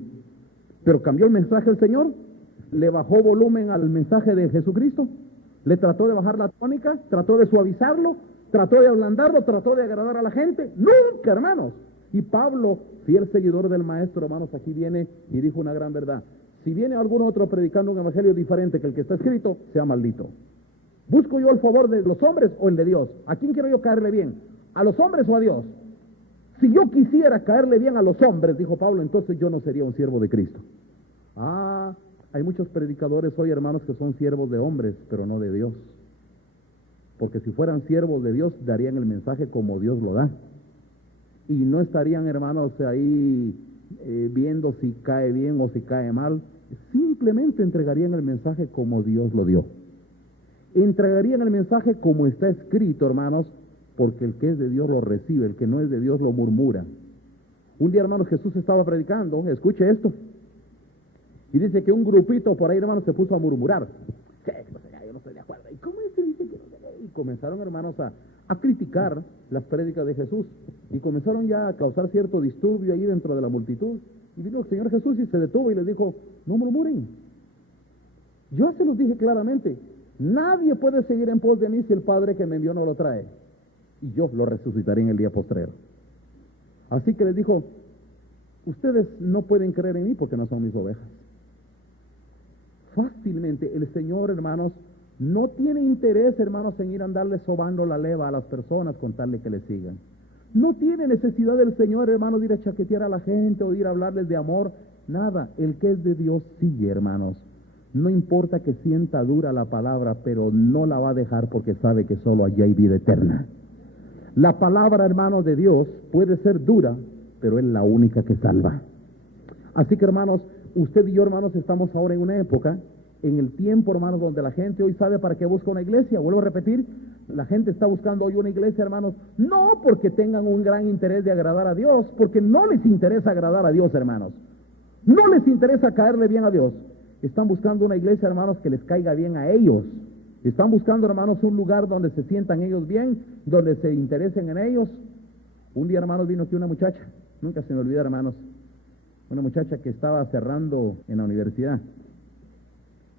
Pero cambió el mensaje el Señor. le bajó volumen al mensaje de Jesucristo, le trató de bajar la tónica, trató de suavizarlo, trató de ablandarlo, trató de agradar a la gente. Nunca, hermanos. Y Pablo, fiel seguidor del maestro, hermanos, aquí viene y dijo una gran verdad. Si viene algún otro predicando un evangelio diferente que el que está escrito, sea maldito. ¿Busco yo el favor de los hombres o el de Dios? ¿A quién quiero yo caerle bien? ¿A los hombres o a Dios? Si yo quisiera caerle bien a los hombres, dijo Pablo, entonces yo no sería un siervo de Cristo. Hay muchos predicadores hoy, hermanos, que son siervos de hombres, pero no de Dios. Porque si fueran siervos de Dios, darían el mensaje como Dios lo da. Y no estarían, hermanos, ahí viendo si cae bien o si cae mal. Simplemente entregarían el mensaje como Dios lo dio. Entregarían el mensaje como está escrito, hermanos, porque el que es de Dios lo recibe, el que no es de Dios lo murmura. Un día, hermanos, Jesús estaba predicando, escuche esto, y dice que un grupito por ahí, hermanos, se puso a murmurar. Yo no estoy de acuerdo. ¿Y cómo es que dice que no sé qué? Y comenzaron, hermanos, a criticar las prédicas de Jesús, y comenzaron ya a causar cierto disturbio ahí dentro de la multitud. Y vino el Señor Jesús y se detuvo y les dijo, no murmuren. Yo se los dije claramente, nadie puede seguir en pos de mí si el Padre que me envió no lo trae. Y yo lo resucitaré en el día postrero. Así que les dijo, ustedes no pueden creer en mí porque no son mis ovejas. Fácilmente el Señor, hermanos, no tiene interés, hermanos, en ir a andarle sobando la leva a las personas con tal de que le sigan. No tiene necesidad del Señor, hermanos, de ir a chaquetear a la gente o de ir a hablarles de amor. Nada, el que es de Dios sigue, hermanos. No importa que sienta dura la palabra, pero no la va a dejar porque sabe que solo allí hay vida eterna. La palabra, hermanos, de Dios puede ser dura, pero es la única que salva. Así que, hermanos, usted y yo, hermanos, estamos ahora en una época, en el tiempo, hermanos, donde la gente hoy sabe para qué busca una iglesia. Vuelvo a repetir, la gente está buscando hoy una iglesia, hermanos, no porque tengan un gran interés de agradar a Dios, porque no les interesa agradar a Dios, hermanos. No les interesa caerle bien a Dios. Están buscando una iglesia, hermanos, que les caiga bien a ellos. Están buscando, hermanos, un lugar donde se sientan ellos bien, donde se interesen en ellos. Un día, hermanos, vino aquí una muchacha, nunca se me olvida, hermanos, una muchacha que estaba cerrando en la universidad.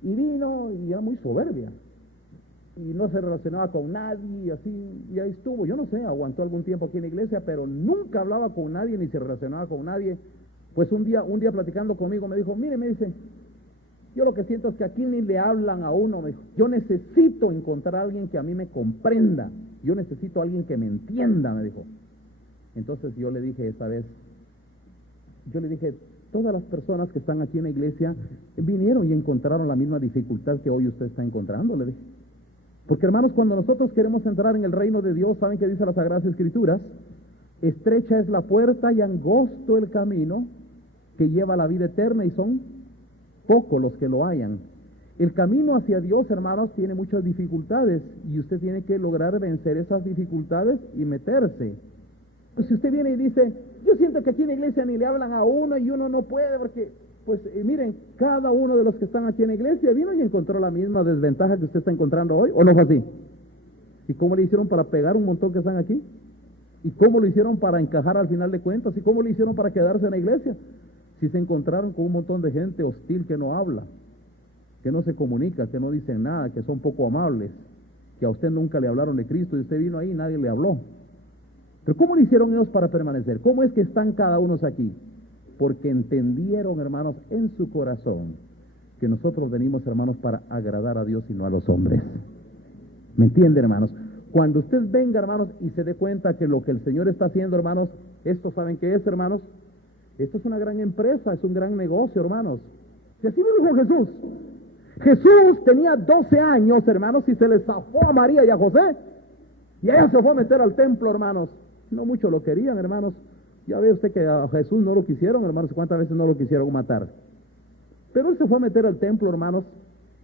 Y vino y era muy soberbia. Y no se relacionaba con nadie, y así, y ahí estuvo. Yo no sé, aguantó algún tiempo aquí en la iglesia, pero nunca hablaba con nadie, ni se relacionaba con nadie. Pues un día platicando conmigo me dijo, mire, me dice, yo lo que siento es que aquí ni le hablan a uno. Me dijo, yo necesito encontrar a alguien que a mí me comprenda. Yo necesito a alguien que me entienda, me dijo. Entonces yo le dije esa vez, todas las personas que están aquí en la iglesia vinieron y encontraron la misma dificultad que hoy usted está encontrando, le dije. Porque, hermanos, cuando nosotros queremos entrar en el reino de Dios, ¿saben qué dice las Sagradas Escrituras? Estrecha es la puerta y angosto el camino que lleva a la vida eterna, y son pocos los que lo hallan. El camino hacia Dios, hermanos, tiene muchas dificultades, y usted tiene que lograr vencer esas dificultades y meterse. Pues si usted viene y dice, yo siento que aquí en la iglesia ni le hablan a uno y uno no puede, porque, pues miren, cada uno de los que están aquí en la iglesia vino y encontró la misma desventaja que usted está encontrando hoy, ¿o no fue así? ¿Y cómo le hicieron para pegar un montón que están aquí? ¿Y cómo lo hicieron para encajar al final de cuentas? ¿Y cómo lo hicieron para quedarse en la iglesia? Si se encontraron con un montón de gente hostil que no habla, que no se comunica, que no dicen nada, que son poco amables, que a usted nunca le hablaron de Cristo y usted vino ahí y nadie le habló. Pero ¿cómo lo hicieron ellos para permanecer? ¿Cómo es que están cada uno aquí? Porque entendieron, hermanos, en su corazón que nosotros venimos, hermanos, para agradar a Dios y no a los hombres. ¿Me entiende, hermanos? Cuando usted venga, hermanos, y se dé cuenta que lo que el Señor está haciendo, hermanos, esto, ¿saben qué es, hermanos? Esto es una gran empresa, es un gran negocio, hermanos. Y así lo dijo Jesús. Jesús tenía 12 años, hermanos, y se le zafó a María y a José. Y ella se fue a meter al templo, hermanos. No mucho lo querían, hermanos. Ya ve usted que a Jesús no lo quisieron, hermanos. ¿Cuántas veces no lo quisieron matar? Pero él se fue a meter al templo, hermanos.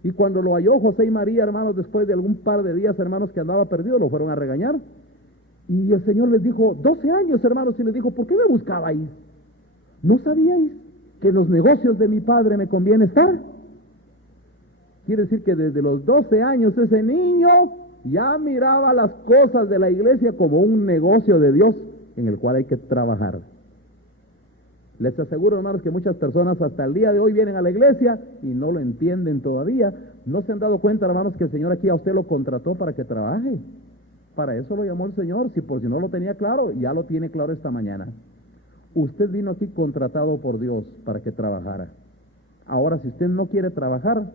Y cuando lo halló José y María, hermanos, después de algún par de días, hermanos, que andaba perdido, lo fueron a regañar. Y el Señor les dijo, 12 años, hermanos, y les dijo, ¿por qué me buscabais? ¿No sabíais que en los negocios de mi padre me conviene estar? Quiere decir que desde los 12 años ese niño ya miraba las cosas de la iglesia como un negocio de Dios en el cual hay que trabajar. Les aseguro, hermanos, que muchas personas hasta el día de hoy vienen a la iglesia y no lo entienden todavía. No se han dado cuenta, hermanos, que el Señor aquí a usted lo contrató para que trabaje. Para eso lo llamó el Señor. Si por si no lo tenía claro, ya lo tiene claro esta mañana. Usted vino aquí contratado por Dios para que trabajara. Ahora, si usted no quiere trabajar,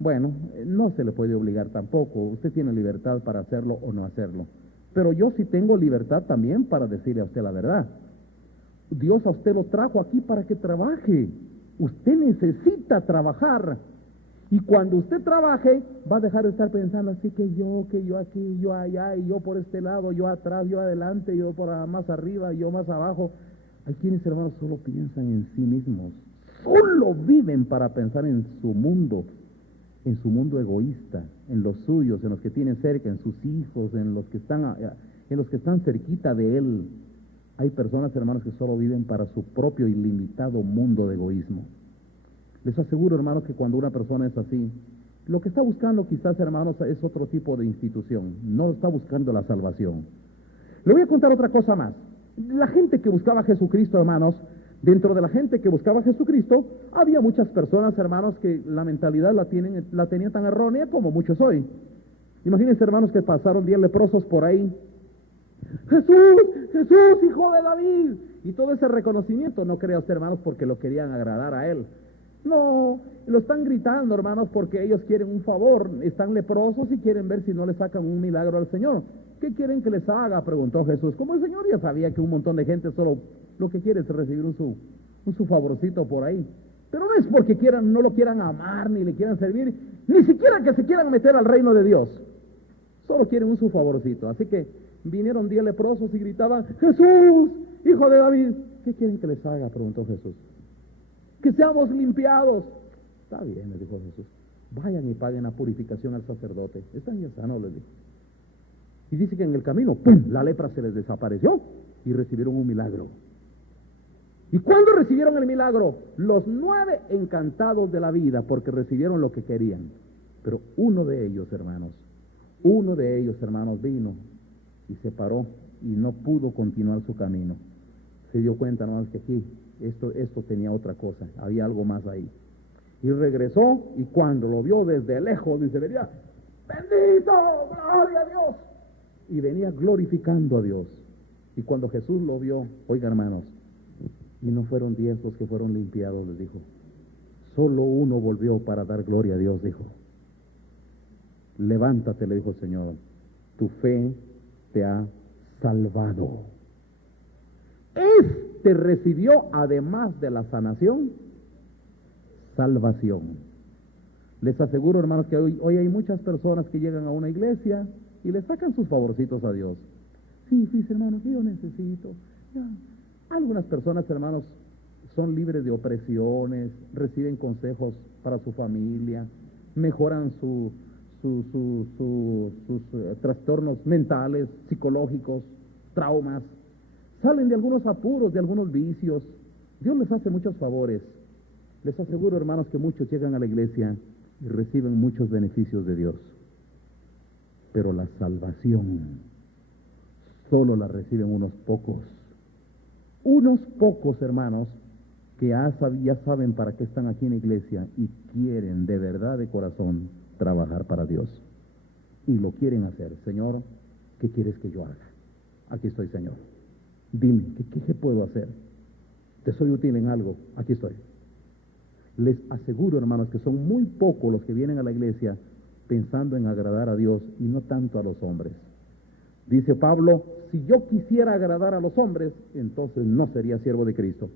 bueno, no se le puede obligar tampoco. Usted tiene libertad para hacerlo o no hacerlo. Pero yo sí tengo libertad también para decirle a usted la verdad. Dios a usted lo trajo aquí para que trabaje. Usted necesita trabajar. Y cuando usted trabaje, va a dejar de estar pensando así que yo aquí, yo allá, y yo por este lado, yo atrás, yo adelante, yo por más arriba, yo más abajo. Hay quienes, hermanos, solo piensan en sí mismos. Solo viven para pensar en su mundo egoísta, en los suyos, en los que tienen cerca, en sus hijos, en los que están cerquita de él. Hay personas, hermanos, que solo viven para su propio ilimitado mundo de egoísmo. Les aseguro, hermanos, que cuando una persona es así, lo que está buscando quizás, hermanos, es otro tipo de institución. No está buscando la salvación. Le voy a contar otra cosa más. La gente que buscaba a Jesucristo, hermanos, dentro de la gente que buscaba a Jesucristo, había muchas personas, hermanos, que la mentalidad la tenían tan errónea como muchos hoy. Imagínense, hermanos, que pasaron 10 leprosos por ahí. Jesús, hijo de David. Y todo ese reconocimiento, no crea usted, hermanos, porque lo querían agradar a él. No, lo están gritando, hermanos, porque ellos quieren un favor. Están leprosos y quieren ver si no le sacan un milagro al Señor. ¿Qué quieren que les haga?, preguntó Jesús. Como el Señor ya sabía que un montón de gente solo lo que quiere es recibir un su favorcito por ahí. Pero no es porque no lo quieran amar, ni le quieran servir, ni siquiera que se quieran meter al reino de Dios. Solo quieren un su favorcito. Así que vinieron 10 leprosos y gritaban: Jesús, hijo de David. ¿Qué quieren que les haga?, preguntó Jesús. Que seamos limpiados. Está bien, les dijo Jesús. Vayan y paguen la purificación al sacerdote. Están ya sanos, les dijo. Y dice que en el camino, ¡pum!, la lepra se les desapareció y recibieron un milagro. ¿Y cuándo recibieron el milagro? Los 9 encantados de la vida, porque recibieron lo que querían. Pero uno de ellos, hermanos, vino y se paró y no pudo continuar su camino. Se dio cuenta, hermanos, que aquí esto tenía otra cosa, había algo más ahí. Y regresó, y cuando lo vio desde lejos, dice, venía: ¡bendito, gloria a Dios! Y venía glorificando a Dios. Y cuando Jesús lo vio, oiga, hermanos, y no fueron 10 los que fueron limpiados, les dijo. Solo uno volvió para dar gloria a Dios, dijo. Levántate, le dijo el Señor, tu fe te ha salvado. Este recibió, además de la sanación, salvación. Les aseguro, hermanos, que hoy hay muchas personas que llegan a una iglesia y le sacan sus favorcitos a Dios. Sí, fíjese, hermano, que yo necesito. Ya. Algunas personas, hermanos, son libres de opresiones, reciben consejos para su familia, mejoran sus trastornos mentales, psicológicos, traumas, salen de algunos apuros, de algunos vicios. Dios les hace muchos favores. Les aseguro, hermanos, que muchos llegan a la iglesia y reciben muchos beneficios de Dios. Pero la salvación solo la reciben unos pocos. Unos pocos, hermanos, que ya saben para qué están aquí en la iglesia y quieren de verdad, de corazón, trabajar para Dios. Y lo quieren hacer. Señor, ¿qué quieres que yo haga? Aquí estoy, Señor. Dime, ¿qué puedo hacer? ¿Te soy útil en algo? Aquí estoy. Les aseguro, hermanos, que son muy pocos los que vienen a la iglesia pensando en agradar a Dios y no tanto a los hombres. Dice Pablo, si yo quisiera agradar a los hombres, entonces no sería siervo de Cristo.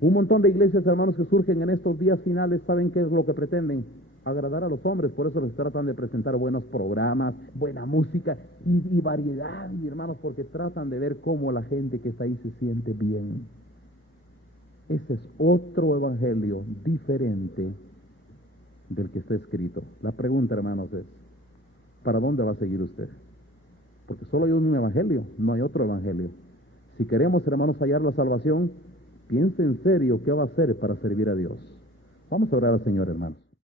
Un montón de iglesias, hermanos, que surgen en estos días finales, ¿saben qué es lo que pretenden? Agradar a los hombres. Por eso les tratan de presentar buenos programas, buena música y variedad, y hermanos, porque tratan de ver cómo la gente que está ahí se siente bien. Ese es otro evangelio diferente del que está escrito. La pregunta, hermanos, es, ¿para dónde va a seguir usted? Porque solo hay un evangelio, no hay otro evangelio. Si queremos, hermanos, hallar la salvación, piense en serio qué va a hacer para servir a Dios. Vamos a orar al Señor, hermanos.